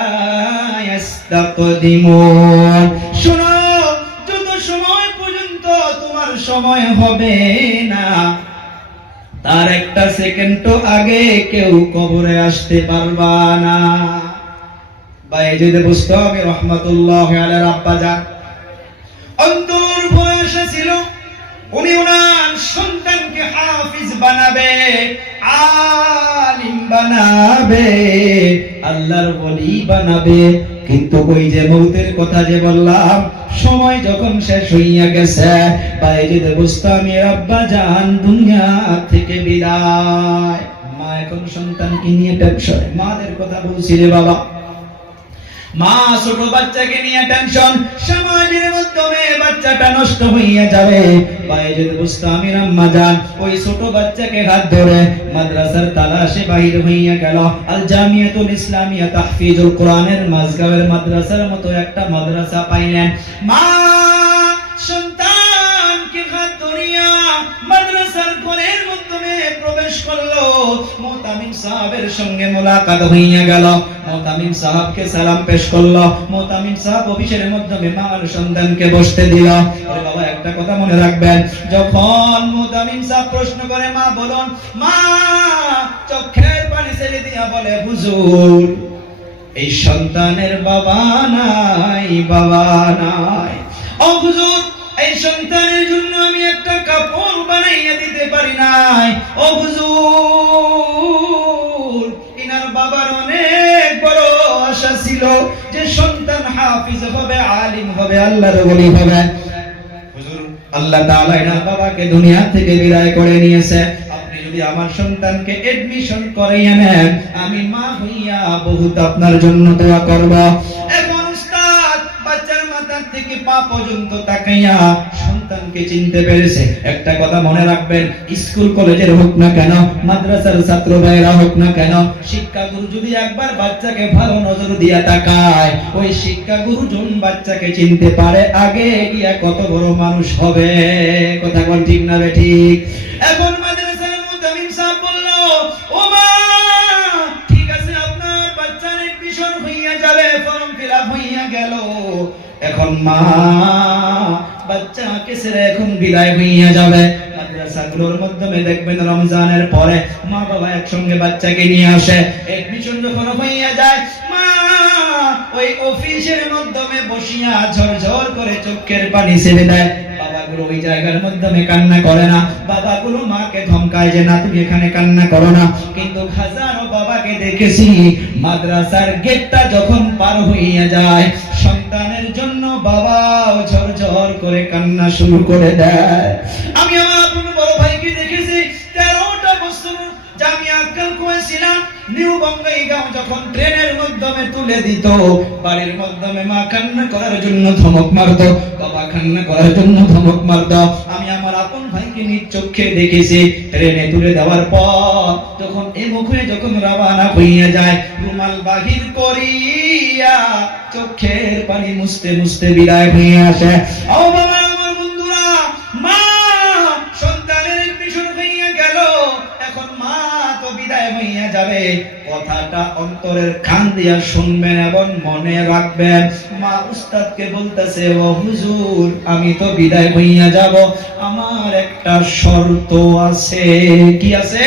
ইস্তাকদিমুন, শোনো, যত সময় পর্যন্ত তোমার সময় হবে না, তার একটা সেকেন্ডও আগে কেউ কবরে আসতে পারবা না। বাইজিদ বুস্তামি রাহমাতুল্লাহি আলাইহি আব্বা জান অন্তর ভরসা ছিল, উনি ওনার সন্তানকে হাফিজ বানাবে, আলিম বানাবে, আল্লাহর ওলি বানাবে। কিন্তু ওই যে মৌতের কথা যে বললাম, সময় যখন শেষ হইয়া গেছে, বাইজিদ বুস্তামি আব্বা জান দুনিয়া থেকে বিদায়। মা এখন সন্তানকে নিয়ে টেনশন, মাদের কথা বলছি রে বাবা, মা ছোট বাচ্চাকে নিয়ে টেনশন, সমাজের মাধ্যমে বাচ্চাটা নষ্ট হইয়া যাবে। বাইজিদ বুস্তামির আম্মা জান ওই ছোট বাচ্চাকে হাত ধরে মাদ্রাসার তালাশে বাহির হইয়া গেল। আল জামিয়াতুল ইসলামিয়া তাহফিজুল কোরআনের মাঝগাঁওয়ের মাদ্রাসার মতো একটা মাদ্রাসা পাইলেন। মা সন্তানকে হাত ধরিয়া মাদ্রাসার ঘরের মাধ্যমে প্রবেশ করলো। মুতামিম সাহেবের সঙ্গে মোলাকাত হইয়া গেল, মুতামিম সাহেবকে সালাম পেশ করলো। মুতামিম সাহেব অফিসের মাধ্যমে মার সন্তানকে বসতে দিল। আরে বাবা, একটা কথা মনে রাখবেন, যখন মুতামিম সাহেব প্রশ্ন করে, মা বলুন, মা চোখের পানি ছেড়ে দিয়া বলে, হুজুর এই সন্তানের বাবা নাই, বাবা নাই। ও হুজুর, এই সন্তানের জন্য আমি একটা কাপড় বানাইয়া দিতে পারি নাই। ও হুজুর, ইনার বাবার অনেক বড় আশা ছিল যে সন্তান হাফিজ হবে, আলিম হবে, আল্লাহর ওলি হবে। হুজুর, আল্লাহ তাআলা ইনার বাবাকে দুনিয়া থেকে বিদায় করে নিয়েছে, আপনি যদি আমার সন্তানকে এডমিশন করাইয়া নেন, আমি মা হইয়া বহুত আপনার জন্য দোয়া করব। এখন উস্তাদ বাচ্চার মাথা থেকে পা পর্যন্ত তাকাইয়া সন্তানকে চিনতে পেরেছে। একটা কথা মনে রাখবেন, স্কুল কলেজের হোক না কেন, মাদ্রাসার ছাত্র ভাইরা হোক না কেন, শিক্ষাগুরু যদি একবার বাচ্চাকে ভালো নজর দিয়া তাকায়, ওই শিক্ষাগুরু জন বাচ্চাকে চিনতে পারে, আগে গিয়া কত বড় মানুষ হবে। কথা কোন ঠিক না বে ঠিক? এখন মাদ্রাসার মুতামিম সাহেব বলল, ও মা, ঠিক আছে, আপনার বাচ্চার এডমিশন হইয়া যাবে, ফর্ম ফিলআপ হইয়া গেল। এখন মা বাচ্চাকে ছেড়ে এখন বিদায় হইয়া যাবে। মাদ্রাসাগুলোর মাধ্যমে দেখবেন রমজানের পরে মা বাবা একসঙ্গে বাচ্চাকে নিয়ে আসে, এডমিশন যখন হইয়া যায়, মা ওই অফিসের মাধ্যমে বসিয়া ঝরঝর করে চোখের পানি ছেড়ে দেয়। বাবাগুলো ওই জায়গার মাধ্যমে কান্না করে না, বাবাগুলো মাকে ধমকায় যে না তুমি এখানে কান্না করো না। কিন্তু হাজারো বাবাকে দেখেছি মাদ্রাসার গেটটা যখন পার হইয়া যায়, সন্তানের জন্য বাবাও ঝরঝর করে কান্না শুরু করে দেয়। আমি আমার আপন বড় ভাইকে দেখেছি, 13টা বছর জামিয়া আক্কাল করেছিলাম, নিউ বঙ্গাইগাঁও যখন ট্রেনের মাধ্যমে তুলে দিত, বাড়ির মাধ্যমে মা কান্না করার জন্য ধমক মারতো, বাবা কান্না করার জন্য ধমক মারতো। আমি আমার আপন ভাইকে নিজ চোখে দেখেছি। ট্রেনে তুলে দেওয়ার পর যখন এই মুখে যখন রওনা হইয়া যায়, রুমাল বাহির করিয়া চোখের পানি মুছতে মুছতে বিদায় হয়ে আসে। ও বাবা, আমার বন্ধুরা, মা সন্তানের পিছন হইয়া গেল, এখন মা তো বিদায় হইয়া যাবে। কথাটা অন্তরের কান দিয়া শুনবেন এবং মনে রাখবেন। মা উস্তাদকে বলতেছে, ও হুজুর, আমি তো বিদায় হইয়া যাব, আমার একটা শর্ত আছে। কি আছে?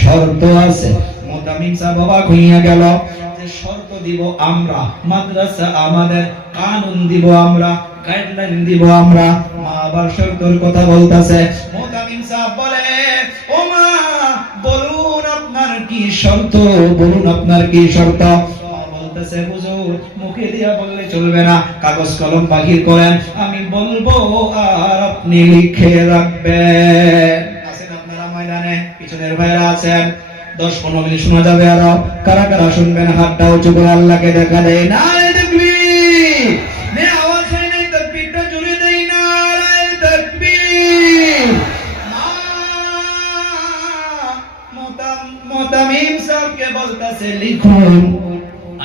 শর্ত আছে। মোতামিম সাহেব বাবা হইয়া গেল যে শর্ত দিব আমরা, মাদ্রাসা আমাদের, কানুন দিব আমরা, গাইডলাইন দিব আমরা। মা আবার শর্তের কথা বলতেছে। মোতামিম সাহেব বলে, ও মা, বলুন আপনার কি শর্ত, বলুন আপনার কি শর্ত। মা বলতেছে, হুজুর, মুখে দিয়া বললে চলবে না, কাগজ কলম বাহির করেন, আমি বলবো আর আপনি লিখে রাখবেন। আছেন আপনারা ময়দানে, পিছনের ভাইরা আছেন, 10-15 মিনিট শোনা যাবে। আর কারা কারা শুনবেন হাতটা উঁচু করে আল্লাহকে দেখা দেয়। নারে তাকবীর, নে আওয়াজ হয় নাই, তাকবীরটা জোরে দেই। নারে তাকবীর। মোতামিম সাহেবকে বলতাছে, লিখুন।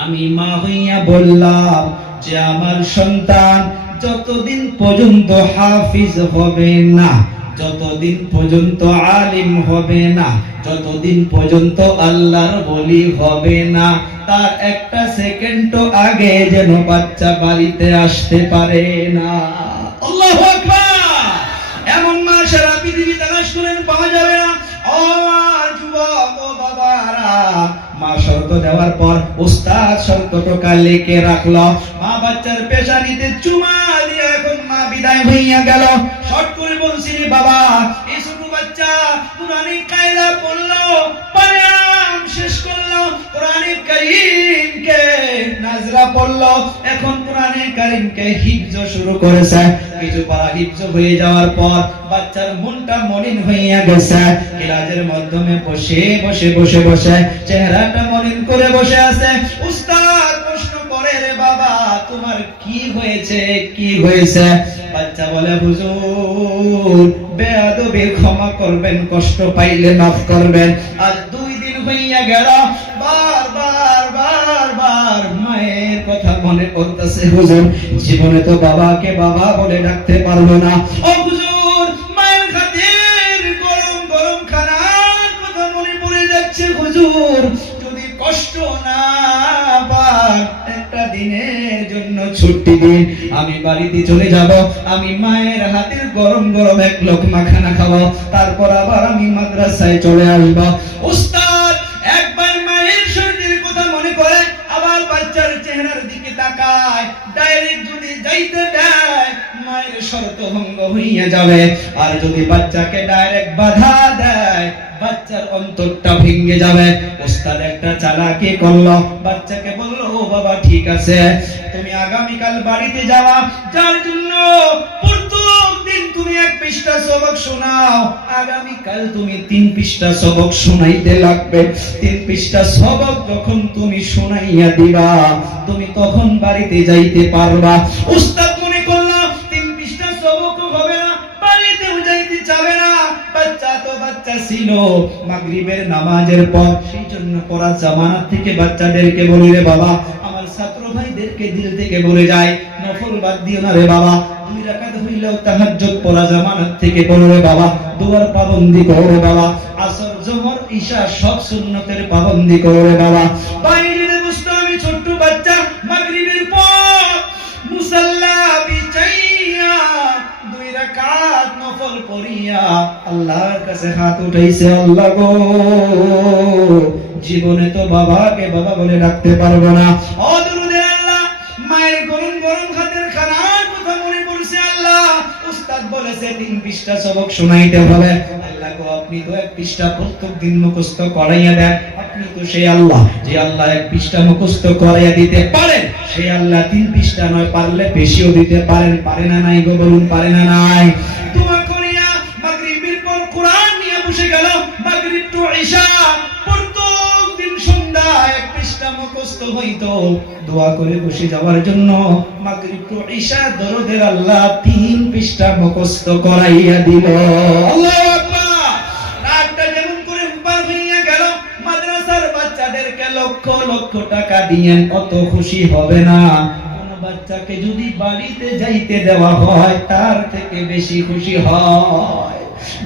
আমি মা হইয়া বললাম যে আমার সন্তান যতদিন পর্যন্ত হাফিজ হবে না, যতদিন পর্যন্ত আলিম হবে না, যতদিন পর্যন্ত আল্লাহর ওলি হবে না, তার একটা সেকেন্ডও আগে যেন বাচ্চা বাড়িতে আসতে পারে না। আল্লাহু আকবার। এমন মা সারা পৃথিবী তালাশ করেন, পাওয়া যাবে না। ও যুবক, ও বাবারা, মা শর্ত দেওয়ার পর উস্তাদ শর্তটা লিখে রাখলো। মা বাচ্চার পেশানিতে চুমা দিয়ে এখন মা বিদায় হইয়া গেল। শর্ট করে বলছি, বাবা, এই ছোট বাচ্চা কুরআনে কায়দা পড়লো, পারাম শেষ করলো, কোরআনে কারীমকে নাজরা পড়লো, এখন কোরআনে কারীমকে হিফজ শুরু করেছে। কিছু পারা হিফজ হয়ে যাওয়ার পর বাচ্চার মনটা মলিন হইয়া গেছে। ক্লাসের মাধ্যমে বসে বসে বসে বসে চেহারাটা মলিন করে বসে আছে। উস্তাদ প্রশ্ন করে, রে বাবা, তোমার কি হয়েছে, কি হয়েছে? বাচ্চা বলে, হুজুর, বেয়াদবি ক্ষমা করবেন, কষ্ট পাইলে মাফ করবেন। আজ 2 দিন হইয়া গেল, বারবার মায়ের কথা মনে পড়তেছে। হুজুর, জীবনে তো বাবাকে বাবা বলে ডাকতে পারলো না। ও হুজুর, মায়ের খাতির গরম গরম খানার কথা মনে পড়ে যাচ্ছে। হুজুর, যদি কষ্ট না পান, একটা দিনের জন্য ছুটি দিন, আমি বাড়িতে চলে যাব, আমি মায়ের হাতের গরম গরম এক লোকমা খানা খাবো, তারপর আবার আমি মাদ্রাসায় চলে আসবো। উস্তাদ একবার মায়ের শরীরের কথা মনে করে আবার বাচ্চার চেহারার দিকে তাকায়। ডাইরেক্ট যদি যাইতে দেয়, মায়ের শর্ত ভঙ্গ হইয়া যাবে। আর যদি বাচ্চাকে ডাইরেক্ট বাধা দেয়, বাচ্চার অন্তরটা ভেঙে যাবে। ওস্তাদ একটা চালাকি করলো, বাচ্চাকে বললো, ও বাবা, ঠিক আছে, তুমি আগামীকাল বাড়িতে যাওয়া, যার জন্য প্রত্যেকদিন তুমি 1 পৃষ্ঠা সবক শোনাও, আগামীকাল তুমি 3 পৃষ্ঠা সবক শোনাইতে লাগবে। 3 পৃষ্ঠা সবক যখন তুমি শোনাইয়া দিবা, তুমি তখন বাড়িতে যাইতে পারবা। উস্তাদ মনে করলো 3 পৃষ্ঠা সবক হবে না, বাড়িতেও যাইতে চাবে না। বাচ্চা তো বাচ্চা ছিল, মাগরিবের নামাজের পর, সেই জন্য পড়া জামানাত থেকে বাচ্চাদেরকে বলি, রে বাবা, আমার ছাত্র ভাইদেরকে দিল থেকে বলে যায়, নফল বাদ দিও না রে বাবা, 2 রাকাত হইলেও তাহাজ্জুদ পড়া জামানাত থেকে পড়ো রে বাবা, দুয়ার পাবন্দি করো রে বাবা, আসর জোহর ঈশা সব সুন্নতের পাবন্দি করো রে বাবা। বাইরে বসতো আমি ছোট্ট বাচ্চা, মাগরিবের পর মুসাল্লা বিছাইয়া 2 রাকাত নফল পড়িয়া আল্লাহর কাছে হাত উঠাইছে, আল্লাহ গো, জীবনে তো বাবাকে বাবা বলে ডাকতে পারবো না। ও দুরুদের আল্লাহ, মায়ের গরম গরম হাতের খানার কথা মনে পড়ছে। আল্লাহ, উস্তাদ বলেছে 3 পৃষ্ঠা সবক শোনাইতে হবে। আল্লাহ গো, আপনি তো 1 পৃষ্ঠা প্রত্যেকদিন মুখস্থ করাইয়া দেন। আপনি তো সেই আল্লাহ, যে আল্লাহ 1 পৃষ্ঠা মুখস্থ করাইয়া দিতে পারেন, সেই আল্লাহ 3 পৃষ্ঠা নয়, পারলে বেশিও দিতে পারেন। পারে না নাই গো, বলুন, পারে না নাই? দোয়া করিয়া মাগরিবের পর কোরআন নিয়ে বসে গেল। মাগরিব টু ঈশা প্রত্যেকদিন হইতো দোয়া করে বসে যাওয়ার জন্য মাগরিব টু ইশা দরুদের আল্লাহ 3 পৃষ্ঠা মুখস্থ করাইয়া দিল। আল্লাহু আকবার। রাতটা যেমন করে পার হইয়া গেল, মাদ্রাসার বাচ্চাদেরকে লক্ষ লক্ষ টাকা দিয়ে অত খুশি হবে না। বাচ্চাকে যদি বাড়িতে যাইতে দেওয়া হয় তার থেকে বেশি খুশি হয়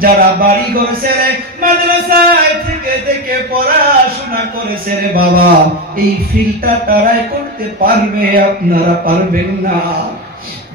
যারা বাড়ি করেছে রে, মাদ্রাসায় থেকে থেকে পড়াশোনা করেছে রে বাবা। এই ফিলটা তারাই করতে পারবে, আপনারা পারবেন না।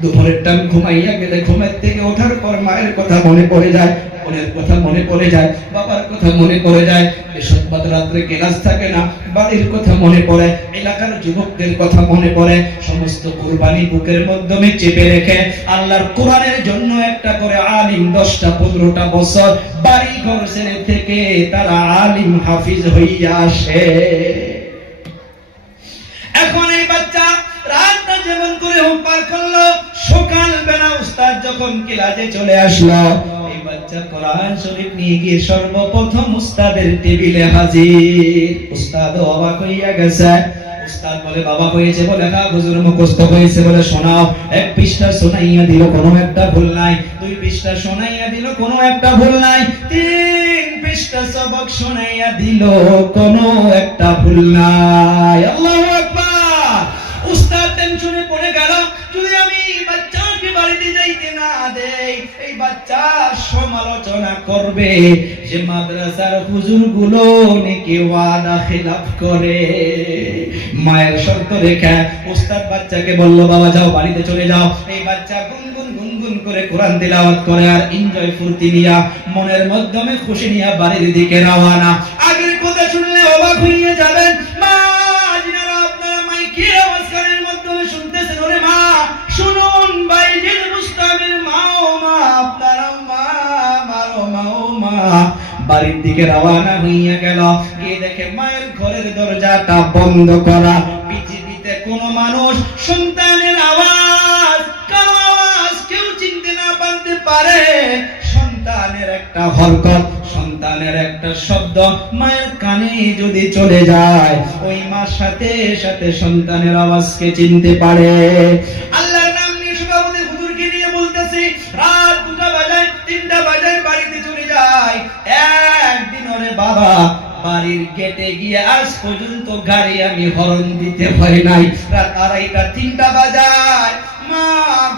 দুপুরের টাইম ঘুমাইয়া গেলে ঘুমের থেকে ওঠার পর মায়ের কথা মনে পড়ে যায়, বোনের কথা মনে পড়ে যায়, বাবার কথা মনে পড়ে যায়। বেশক রাত্রে ক্লাস থাকে না, বাড়ির কথা মনে পড়ে, এলাকার যুবকদের কথা মনে পড়ে। সমস্ত কুরবানি বুকের মাধ্যমে চেপে রেখে আল্লাহর কোরআনের জন্য একটা করে আলিম 10টা 15টা বছর বাড়ি ঘর ছেড়ে থেকে তারা আলিম হাফিজ হইয়া আসে। এখন এই বাচ্চা রাতটা যেমন করে হোক পার করলো, সকাল বেলা উস্তাদ যখন ক্লাসে চলে আসলো, এই বাচ্চা কোরআন শরীফ নিয়ে গিয়ে সর্বপ্রথম উস্তাদের টেবিলে হাজির। উস্তাদ অবাক হইয়া গেছে। উস্তাদ বলে বাবা হয়েছে, বলে হ্যাঁ হুজুর মুখস্থ হয়েছে, বলে শোনাও। 1 পৃষ্ঠা শোনাইয়া দিল, কোনো একটা ভুল নাই। 2 পৃষ্ঠা শোনাইয়া দিল, কোনো একটা ভুল নাই। 3 পৃষ্ঠা সবক শোনাইয়া দিল, কোনো একটা ভুল নাই। আল্লাহু আকবার। উস্তাদ টেনশনে পড়ে গেল, যদি আমি বাচ্চাকে বাড়িতে যাইতে না দেই, এই বাচ্চা সমালোচনা করবে যে মাদ্রাসার হুজুরগুলো নাকি ওয়াদা খেলাফ করে। মায়ের শর্ত রেখে উস্তাদ বাচ্চাকে বলল, বাবা যাও বাড়িতে চলে যাও। এই বাচ্চা গুনগুন গুনগুন করে কোরআন তিলাওয়াত করে আর এনজয় ফুর্তি নিয়া মনের মাধ্যমে খুশি নিয়া বাড়ির দিকে রওনা। আগের কথা শুনলে অবাক হয়ে যাবেন। মা যিনারা আপনারা মাইকে আওয়াজ করেন মাধ্যমে শুনতেছেন, ওরে মা শুনুন, বাইজিদ মুস্তামির মা ও মা, আপনারা মা মারো মা ও মা বাড়ির দিকে রওনা হইয়া গেল। গিয়ে দেখে মায়ের ঘরের দরজাটা বন্ধ করা। পৃথিবীতে কোনো মানুষ সন্তানের আওয়াজ, কারো আওয়াজ কেউ চিনতে না পারতে পারে। সন্তানের একটা হরকত, সন্তানের একটা শব্দ মায়ের কানে যদি চলে যায়, ওই মার সাথে সাথে সন্তানের আওয়াজকে চিনতে পারে। আল্লাহর নাম নিয়ে সভাপতি হুজুরকে নিয়ে বলতেছি, রাত 2টা বাজায় 3টা বাজায় বাড়িতে চলে যায়। একদিন ওরে বাবা বাড়ির গেটে গিয়ে আজ পর্যন্ত গাড়ি আমি হর্ন দিতে হয় নাই। রাত 2:30 3টা বাজায় মা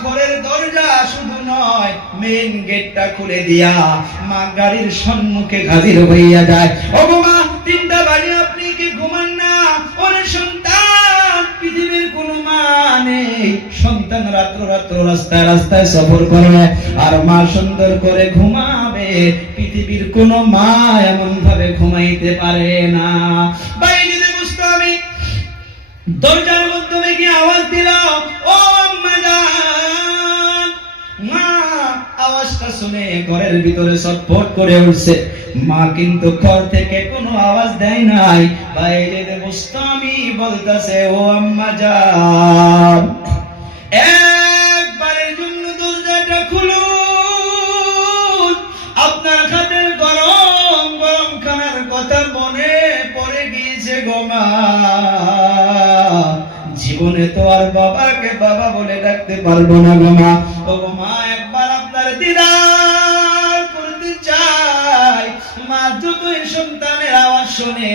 ঘরের দরজা শুধু নয় মেইন গেটটা খুলে দিয়া মা গাড়ির সম্মুখে হাজির হইয়া যায়। ও মা 3টা বাজে আপনি কি ঘুমান না? ওরে সন্তান, পৃথিবীর কোনো মা নেই, সন্তান রাত্র রাত্র রাস্তায় রাস্তায় সফর করে আর মা সুন্দর করে ঘুমাবে, পৃথিবীর কোনো মা এমন ভাবে ঘুমাইতে পারে না। বাইরে বুঝতো আমি দরজার মাধ্যমে কি আওয়াজ দিল, ও আম্মা জান। মা আওয়াজটা শুনে ঘরের ভিতরে ছটফট করে উঠছে। মা কিন্তু ঘর থেকে কোনো আওয়াজ দেয় নাই। বাইরে বুঝতো আমি বলতেছে, ও আম্মা জান একবারের জন্য দরজাটা খুলুন, আপনার হাতের গরম গরম খানার কথা মনে পড়ে গিয়েছে গো মা। জীবনে তো আর বাবাকে বাবা বলে ডাকতে পারবো না গো মা। ও মা একবার আপনার দিদার করতে চাই। মা যতই সন্তানের আওয়াজ শুনে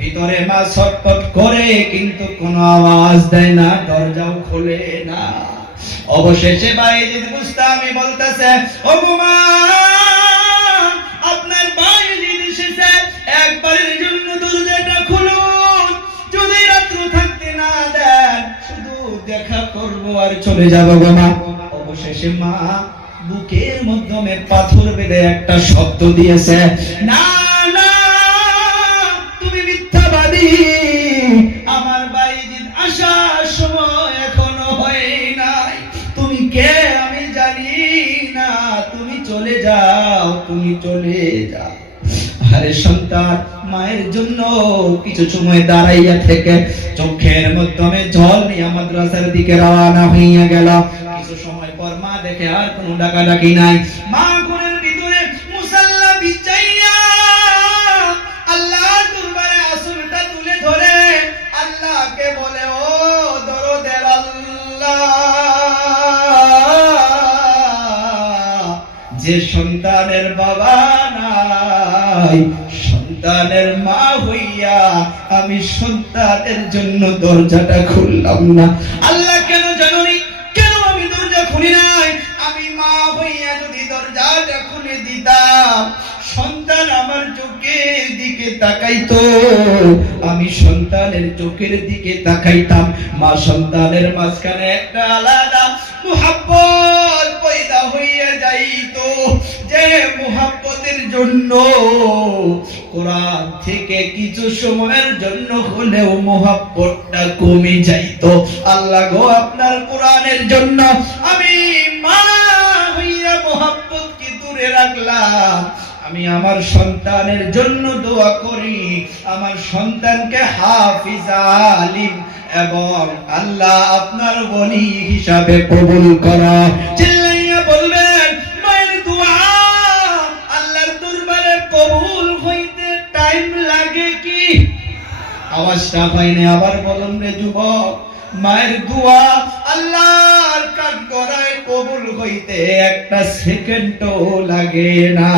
ভিতরে মা ছটফট করে কিন্তু কোনো আওয়াজ দেয় না, দরজাও খোলে না। অবশেষে বাইজিদ বুস্তামি বলতেছে, ও মা আপনার বাইজিদ এসেছে, একবারের জন্য দরজাটা খুলুন। যদি রাত্র থাকতে না দেন শুধু দেখা করব আর চলে যাব গো মা। অবশেষে মা বুকের মাধ্যমে পাথর বেঁধে একটা শব্দ দিয়েছে, না না তুমি মিথ্যাবাদী, আমার বাইজিদ আসার সময় এখনো হয় নাই, তুমি কে আমি জানি না, তুমি চলে যাও, তুমি চলে যাও। আরে সন্তান মায়ের জন্য কিছু সময় দাঁড়াইয়া থেকে চোখের মাধ্যমে জল নিয়ে মাদ্রাসার দিকে রওনা হইয়া গেল। কিছু সময় পর মা দেখে আর কোনো ডাকাডাকি নাই। মা ঘরের ভিতরে মুসাল্লা বিছাইয়া আল্লাহর দরবারে আসলটা তুলে ধরে আল্লাহকে যে সন্তানের বাবা নাই, সন্তানের মা হইয়া আমি সন্তানের জন্য দরজাটা খুললাম না। আল্লাহ কেন জানি, কেন আমি দরজা খুলি নাই? আমি মা হইয়া যদি দরজাটা খুলে দিতাম, সন্তান আমার চোখের দিকে তাকাইতো, আমি সন্তানের চোখের দিকে তাকাইতাম, মা সন্তানের মাঝখানে একটা আলাদা মুহাব্বত পয়দা হইয়া যাইতো, যে মুহাব্বতের জন্য কোরআন থেকে কিছু সময়ের জন্য হলেও মুহাব্বতটা কমে যাইতো। আল্লাহ গো, আপনার কোরআনের জন্য আমি মা হইয়া মুহাব্বতকে দূরে রাখলাম। আমি আমার সন্তানের জন্য দোয়া করি, আমার সন্তানকে হাফিজ আলিম এবং আল্লাহ আপনার ওলি হিসাবে কবুল করা। চিল্লাইয়া বলবেন, মায়ের দোয়া আল্লাহর দরবারে কবুল হইতে টাইম লাগে কি? আওয়াজটা পাইনি, আবার বলুন রে যুবক। মায়ের দোয়া আল্লাহর কাঠগড়ায় কবুল হইতে একটা সেকেন্ডও লাগে না।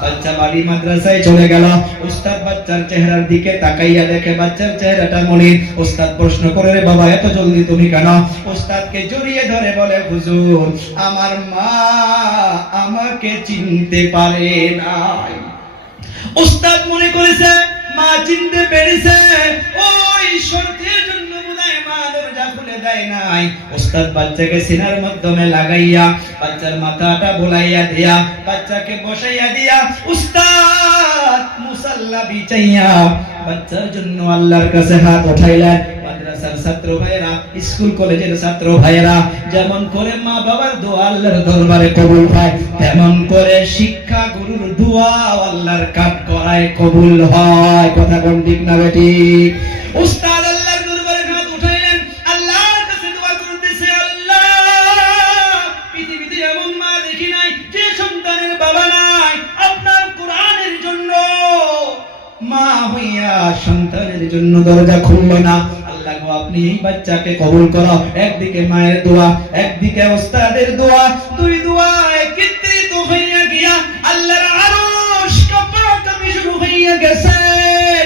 বাচ্চা বাড়ি মাদ্রাসায় চলে গেল, উস্তাদ বাচ্চার চেহারার দিকে তাকাইয়া দেখে বাচ্চার চেহারাটা মলিন। উস্তাদ প্রশ্ন করে, রে বাবা এত জলদি তুমি কেন? উস্তাদকে জড়িয়ে ধরে বলে, হুজুর আমার মা আমাকে চিনতে পারে নাই। উস্তাদ মনে করেছে মা চিনতে পেরেছে, ওই শর্তের জন্য বোধহয় মা দরজা খুলে দেয় নাই। উস্তাদ বাচ্চাকে সিনার মাধ্যমে লাগাইয়া বাচ্চার মাথাটা বোলাইয়া দিয়া বাচ্চাকে বসাইয়া দিয়া উস্তাদ মুসাল্লা বিছাইয়া বাচ্চার জন্য আল্লাহর কাছে হাত উঠাইলেন। মাদ্রাসার ছাত্র ভাইয়েরা, স্কুল কলেজের ছাত্র ভাইয়েরা, যেমন করে মা বাবার দোয়া আল্লাহর দরবারে কবুল হয়, তেমন করে শিক্ষা গুরুর দোয়া আল্লাহর কাঠগড়ায় কবুল হয়। কথা কোন ঠিক না বেটি? উস্তাদ আল্লাহর দরবারে হাত উঠাইলেন, আল্লাহর কাছে দোয়া করতেছে, আল্লাহ পৃথিবীতে এমন মা দেখি নাই যে সন্তানের বাবা নাই। আপনার কোরআনের জন্য মা হইয়া সন্তানের জন্য দরজা খুলল না। আল্লাহ গো, আপনি এই বাচ্চাকে কবুল করো। একদিকে মায়ের দোয়া, একদিকে উস্তাদের দোয়া, দুই দোয়া একত্রিত হইয়া গিয়া আল্লাহর আরশ কাঁপাকাঁপি শুরু হইয়া গেছে।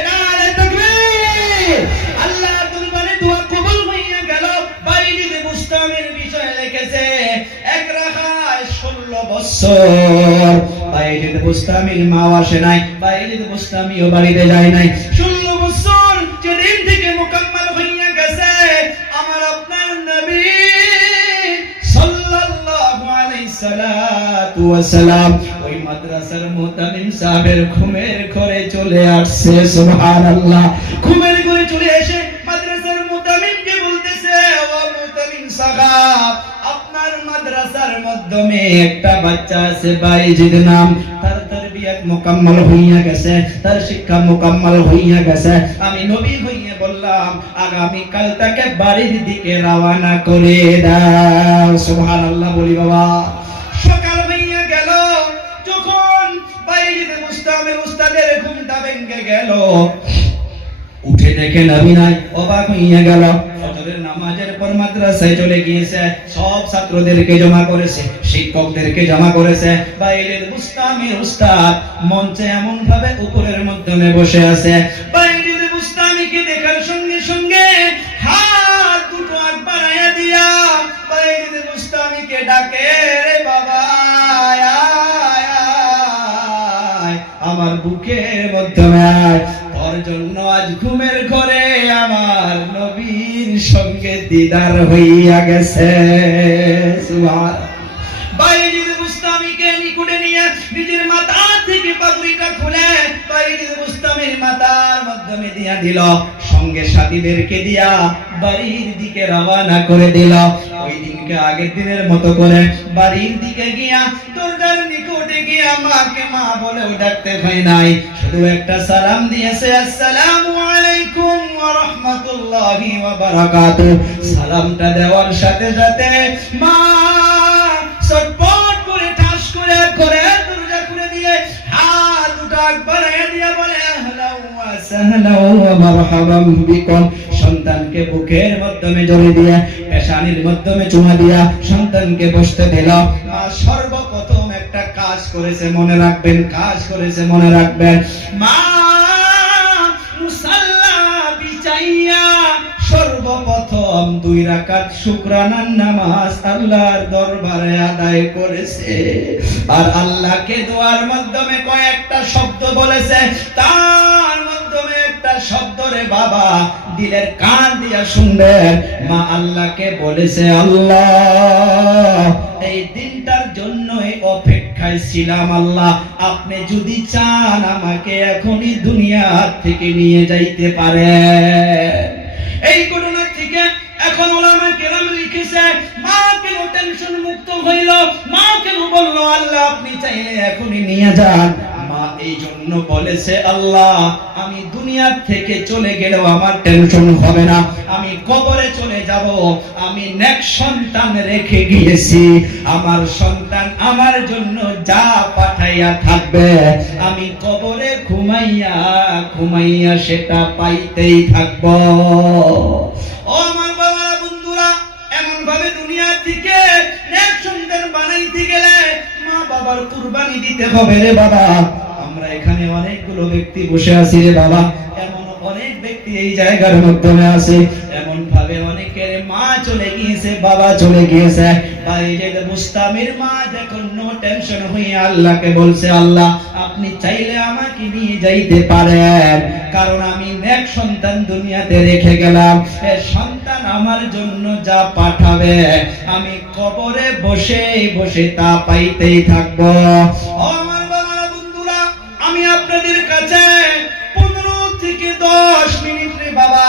নারে তাকবীর! আল্লাহর দরবারে দোয়া কবুল হইয়া গেল। বাইজিদ বুস্তামির বিষয়ে লিখেছে, এক রাখায় 16 বছর বাইজিদ বুস্তামির মা আসে নাই, বাইজিদ বুস্তামিও বাড়িতে যায় নাই। 16 বছর যেদিন থেকে মুকাম্মাল হইয়া গেছে, আমার আপনার নবী সাল্লাল্লাহু আলাইহি সাল্লাতু ওয়া সালাম ওই মাদ্রাসার মুতামিম সাহেবের ঘুমের ঘরে চলে আসছে। সুবহানাল্লাহ! ঘুমের ঘরে চলে এসে মাদ্রাসার মুতামিমকে বলতেছে, ও মুতামিম সাহেব, আপনার মাদ্রাসার মাধ্যমে একটা বাচ্চা আছে বাইজিদ নাম, তার তারবিয়াত মুকাম্মাল হইয়া গেছে, তার শিক্ষা মুকাম্মাল হইয়া গেছে। আমি নবী হইয়া বললাম, আগামী কাল তাকে বাড়ির দিকে রওনা করে দাও। সুবহানাল্লাহ বলি বাবা। সকাল হইয়া গেল, যখন বাইজিদ মুস্তামির উস্তাদের ঘুমটা ভেঙে গেল, উঠে দেখে নবী নাই, অবাক হইয়া গেল। ফজরের নামাজের পর মাদ্রাসায় চলে গিয়েছে, সব ছাত্রদেরকে জমা করেছে, শিক্ষকদেরকে জমা করেছে। বাইজিদ মুস্তামির উস্তাদ মঞ্চে এমন ভাবে উপরের মাধ্যমে বসে আছে। বাইজিদ মুস্তামিকে দেখার সঙ্গে সঙ্গে হাত দুটো আগ বাড়াইয়া দিয়া বাইজিদ মুস্তামিকে ডাকে, রে বাবা আয় আয় আয়, আমার বুকের মাধ্যমে আয়, তোর জন্য আজ ঘুমের ঘরে আমার নবীর সঙ্গে দিদার হইয়া গেছে। সুবহানাল্লাহ! বাইজিদ মুস্তামিকে নিকুটে নিয়ে নিজের মাথা থেকে পাগড়িটা খুলে বাইজিদ মুস্তামির মাথার মাধ্যমে দিয়া দিল, সঙ্গে সাথীদেরকে দিয়া বাড়ির দিকে রওনা করে দিল। ওই দিনকে আগের দিনের মতো করে বাড়ির দিকে গিয়া দরজার নিকটে গিয়া মাকে মা বলে ডাকতে হয় নাই, শুধু একটা সালাম দিয়েছে, আসসালামু আলাইকুম ওয়া রাহমাতুল্লাহি ওয়া বারাকাতুহু। সালামটা দেওয়ার সাথে সাথে মা চটপট করে ঠাস করে করে দরজা খুলে দিয়ে হাত দুটো বাড়াইয়া দিয়া বলে, আহলান ওয়া সাহলান ওয়া মারহাবান বিকুম। সন্তানকে বুকের মাধ্যমে জড়িয়ে দিয়ে পেশানির মাধ্যমে চুমা দিয়া সন্তানকে বসতে দিল। মা সর্বপ্রথম একটা কাজ করেছে, মনে রাখবেন, কাজ করেছে, মনে রাখবেন। মা মুসাল্লা বিছাইয়া সর্বপ্রথম 2 রাকাত শুকরানার নামাজ আল্লাহর দরবারে আদায় করেছে। আর আল্লাহকে দোয়ার মাধ্যমে কয়েকটা শব্দ বলেছে, তার মাধ্যমে একটা শব্দ রে বাবা দিলের কান দিয়া শুনবেন। মা আল্লাহকে বলেছে, আল্লাহ এই দিনটার জন্যই অপেক্ষায় ছিলাম, আল্লাহ আপনি যদি চান আমাকে এখনই দুনিয়া থেকে নিয়ে যাইতে পারেন। এই ঘটনা থেকে এখন ওলামা কেরাম লিখেছে, মা কেন টেনশন মুক্ত হইল, মা কেন বলল আল্লাহ আপনি চাইলে এখনই নিয়ে যান। মা এই জন্য বলেছে, আল্লাহ আমি দুনিয়া থেকে চলে গেলেও আমার টেনশন হবে না, আমি কবরে চলে যাব, আমি নেক সন্তান রেখে গিয়েছি, আমার সন্তান আমার জন্য যা পাঠাইয়া থাকবে আমি কবরে ঘুমাইয়া ঘুমাইয়া সেটা পাইতেই থাকব। ও আমার বাবারা, বন্ধুরা, এমন ভাবে দুনিয়া থেকে নেক সন্তান বানাইতে গেলে মা বাবার কুরবানি দিতে হবে রে বাবা। আমরা এখানে অনেকগুলো ব্যক্তি বসে আছি রে বাবা, এমন অনেক ব্যক্তি এই জায়গার মধ্যে আছে, এমন ভাবে অনেকের মা চলে গিয়েছে, বাবা চলে গিয়েছে। বাইরে মুস্তামির মা দেখুন নো টেনশন হয়ে আল্লাহকে বলছে, আল্লাহ আপনি চাইলে আমাকে নিয়ে যাইতে পারেন, কারণ আমি নেক সন্তান দুনিয়াতে রেখে গেলাম, এই সন্তান আমার জন্য যা পাঠাবে আমি কবরে বসে বসে তা পাইতেই থাকবো। ও আমার বাবারা, বন্ধুরা, আমি আপনাদের কাছে 15 থেকে 10 মিনিট রে বাবা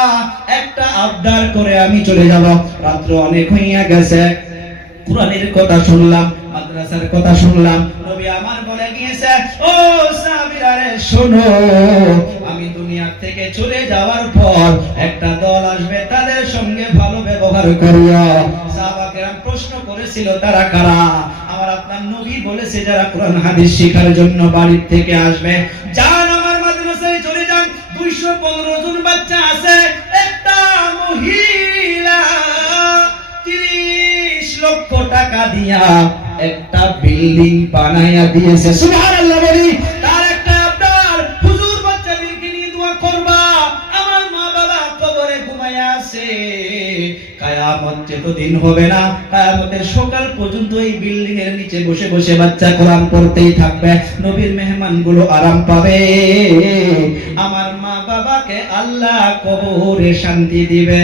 একটা আবদার করে আমি চলে যাব। রাত্র অনেক হইয়া গেছে, কুরআনের কথা শুনলাম, মাদ্রাসার কথা শুনলাম, নবী আমার বলে গিয়েছে, ও সাহাবীরা রে শোনো, আমি দুনিয়া থেকে চলে যাওয়ার পর একটা দল আসবে, তাদের সঙ্গে ভালো ব্যবহার করিও। সাহাবা কেরাম প্রশ্ন করেছিল, তারা কারা? আমার আপনার নবী বলেছে, যারা কোরআন হাদিস শেখার জন্য বাড়ি থেকে আসবে। যান আমার মাদ্রাসায় চলে যান, 215 জন বাচ্চা আছে, একটা মহিলা 30 লক্ষ টাকা দিয়া একটা বিল্ডিং বানায়া দিয়েছে। সুবহানাল্লাহ বলি। তার একটা আবদার, হুজুর বাচ্চাদেরকে নিয়ে দোয়া করবা, আমার মা বাবা কবরে ঘুমায়া আছে, কিয়ামত যতদিন হবে না, কিয়ামতের সকাল পর্যন্ত এই বিল্ডিং এর নিচে বসে বসে বাচ্চা কোরআন পড়তেই থাকবে, নবীর মেহমানগুলো আরাম পাবে, আমার মা বাবাকে আল্লাহ কবরে শান্তি দিবে।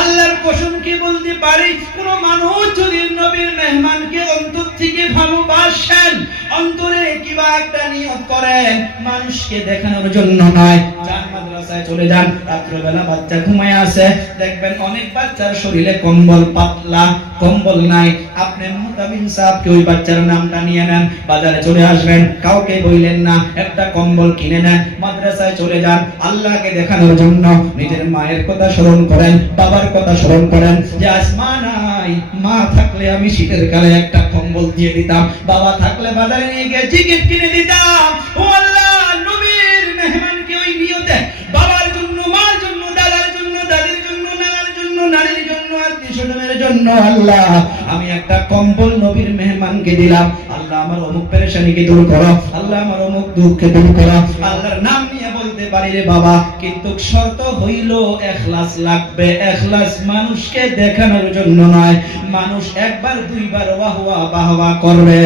আল্লাহর কসম কি বলতে পারি, কোন মানুষ যদি নবীর মেহমানকে অন্তর থেকে ভালোবাসেন, অন্তরে কিবা একটা নিয়ত করেন, মানুষকে দেখানোর জন্য নয়, যান মাদ্রাসায় চলে যান, রাত্রিবেলা বাচ্চা ঘুমায় আছে, দেখবেন অনেক বাচ্চার শরীরে কম্বল পাতলা, কম্বল নাই, আপনি মুতামিম সাহেবকে ওই বাচ্চার নামটা নিয়ে নেন, বাজারে চলে আসবেন, কাউকে বললেন না, একটা কম্বল কিনে নেন, মাদ্রাসায় চলে যান, আল্লাহকে দেখানোর জন্য নিজের মায়ের কথা স্মরণ করেন, বাবার কথা স্মরণ করেন, যে আসমা নাই, মা থাকলে আমি শীতের কালে একটা কম্বল দিয়ে দিতাম, বাবা থাকলে বাজারে নিয়ে গিয়ে টিকিট কিনে দিতাম। ও আল্লাহ, নবীর মেহমানকে ওই নিয়তে, বাবার জন্য, মার জন্য, দাদার জন্য, দাদির জন্য, নানার জন্য, নারীর জন্য, আত্মীয়স্বজনের জন্য, আল্লাহ আমি একটা কম্বল নবীর মেহমানকে দিলাম, আল্লাহ আমার অমুক পেরেশানিকে দূর করো, আল্লাহ আমার অমুক দুঃখকে দূর করো। আল্লাহর নাম নিয়ে বলতে পারি রে বাবা, কিন্তু শর্ত হইল ইখলাস লাগবে। ইখলাস মানুষকে দেখানোর জন্য নয়, মানুষ একবার দুইবার ওয়াহওয়া বাহওয়া করবে,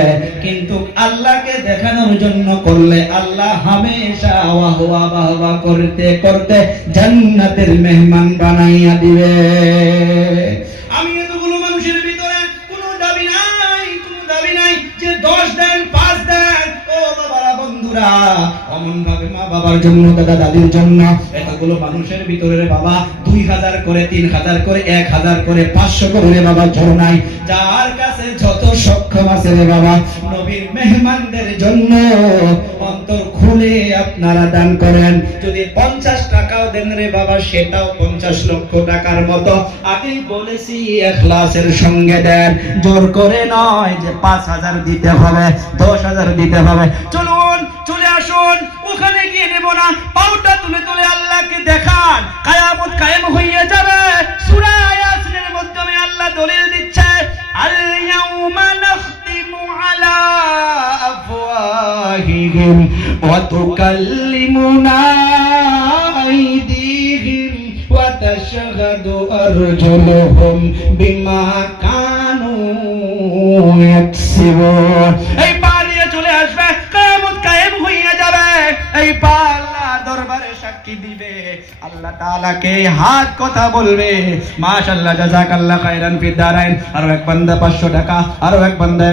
কিন্তু আল্লাহকে দেখানোর জন্য করলে আল্লাহ হামেশা ওয়াহওয়া বাহওয়া করতে করতে জান্নাতের মেহমান বানাইয়া দিবে। আমি এতগুলো মানুষের ভিতরে কোনো দাবি নাই, কোনো দাবি নাই যে 10 দেন, 5 দেন। ও বাবারা, বন্ধুরা, অমন ভাবে মা বাবার জন্য, দাদা দাদির জন্য, এতগুলো মানুষের ভিতরে রে বাবা 2000 করে, 3000 করে, 1000 করে, 500 করে রে বাবা জোর নাই, যার কাছে যত সক্ষম আছে রে বাবা, নবীর মেহমানদের জন্য অন্তর খুলে আপনারা দান করেন। যদি 50 টাকাও দেন রে বাবা, সেটাও 50 লক্ষ টাকার মতো। আমি বলেছি ইখলাসের সঙ্গে দেন, জোর করে নয় যে 5000 দিতে হবে, 10000 দিতে হবে। চলুন, চলে আসুন, ওখানে গিয়ে নেব না, পাউটা তুলে তুলে আল্লাহকে দেখান, কিয়ামত কায়েম হয়ে যাবে। সূরা ইয়াসিনের মাধ্যমে আল্লাহ আল্লাহ দলিল দিচ্ছে, আল ইয়াউমা নাখতিমু আলা আফওয়াহিহিম ওয়া তুকাল্লিমুনা আইদিহিম ওয়া তাশহাদু আরজুলুহুম বিমা কানু ইয়াকসিবুন। এই পা নিয়ে চলে আসবে, কিয়ামত কায়েম হয়ে যাবে। এই পা আল্লাহর দরবারে সাক্ষী দিবে, আল্লাহ তাআলাকে হাত কথা বলবে। মাশাআল্লাহ, জাযাকাল্লাহ খাইরান ফিদ দারাইন। আরো এক বান্দা 500 টাকা, আরো এক বান্দা